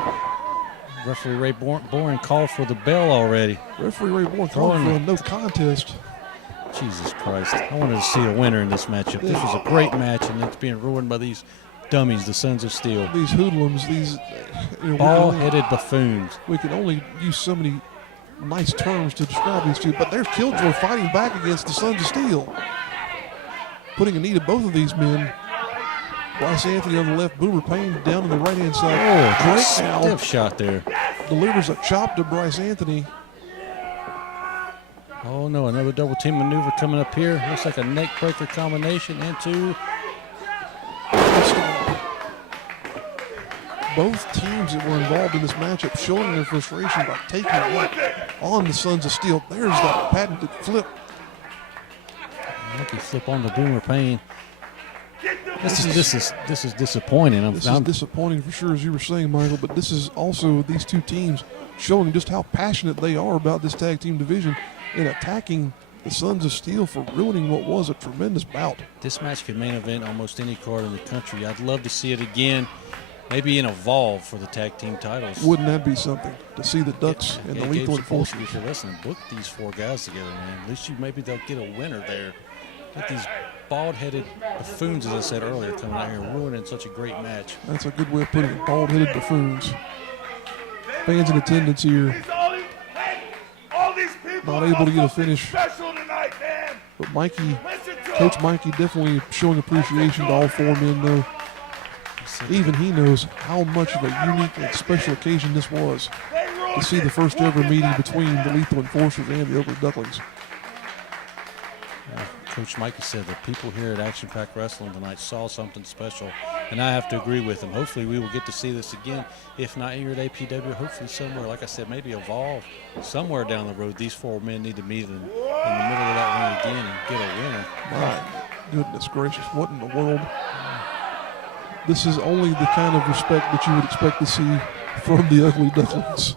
Referee Ray Bourne called for the bell already. Referee Ray Bourne called for a no contest. Jesus Christ. I wanted to see a winner in this matchup. This was a great match, and it's being ruined by these dummies, the Sons of Steel. These hoodlums, these ball-headed buffoons. We can only use so many nice terms to describe these two, but there's Killjoy fighting back against the Sons of Steel, putting a knee to both of these men. Bryce Anthony on the left, Boomer Payne down on the right-hand side. Oh, Drake now stiff shot there. delivers a chop to Bryce Anthony. Oh, no, another double team maneuver coming up here. Looks like a neck breaker combination into... Both teams that were involved in this matchup showing their frustration by taking out on the Sons of Steel. There's that patented flip. Lucky flip on the Boomer Payne. This is disappointing. This is disappointing for sure, as you were saying, Michael, but this is also these two teams showing just how passionate they are about this tag team division and attacking the Sons of Steel for ruining what was a tremendous bout. This match could main event almost any card in the country. I'd love to see it again. Maybe an Evolve for the tag team titles. Wouldn't that be something to see the Ducks and the Lethal Enforcers? If you're listening, book these 4 guys together, man. At least maybe they'll get a winner there. Get these bald-headed buffoons, as I said earlier, coming out here and ruining such a great match. That's a good way of putting it. Bald-headed buffoons. Fans in attendance here. Not able to get a finish. But Coach Mikey definitely showing appreciation to all 4 men, though. Even he knows how much of a unique and special occasion this was to see the first ever meeting between the Lethal Enforcers and the Oakland Ducklings. Coach Mikey said the people here at Action Pack Wrestling tonight saw something special, and I have to agree with him. Hopefully we will get to see this again, if not here at APW, hopefully somewhere, like I said, maybe Evolve somewhere down the road. These 4 men need to meet in the middle of that ring again and get a winner. My goodness gracious, what in the world? this is only the kind of respect that you would expect to see from the Ugly Ducklings.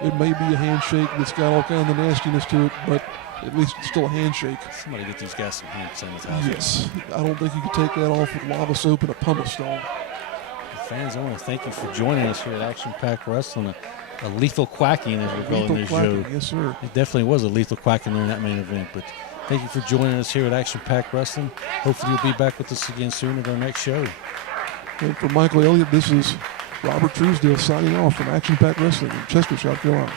It may be a handshake that's got all kinds of nastiness to it, but at least it's still a handshake. Somebody get these guys some hand sanitizer. Yes. I don't think you can take that off with lava soap and a pumice stone. Fans, I want to thank you for joining us here at Action Pack Wrestling. A lethal quacking, as we're calling this show. Yes, sir. It definitely was a lethal quacking during that main event. But thank you for joining us here at Action Pack Wrestling. Hopefully you'll be back with us again soon at our next show. And for Michael Elliott, this is Robert Truesdale signing off from Action Pack Wrestling in Chester, South Carolina.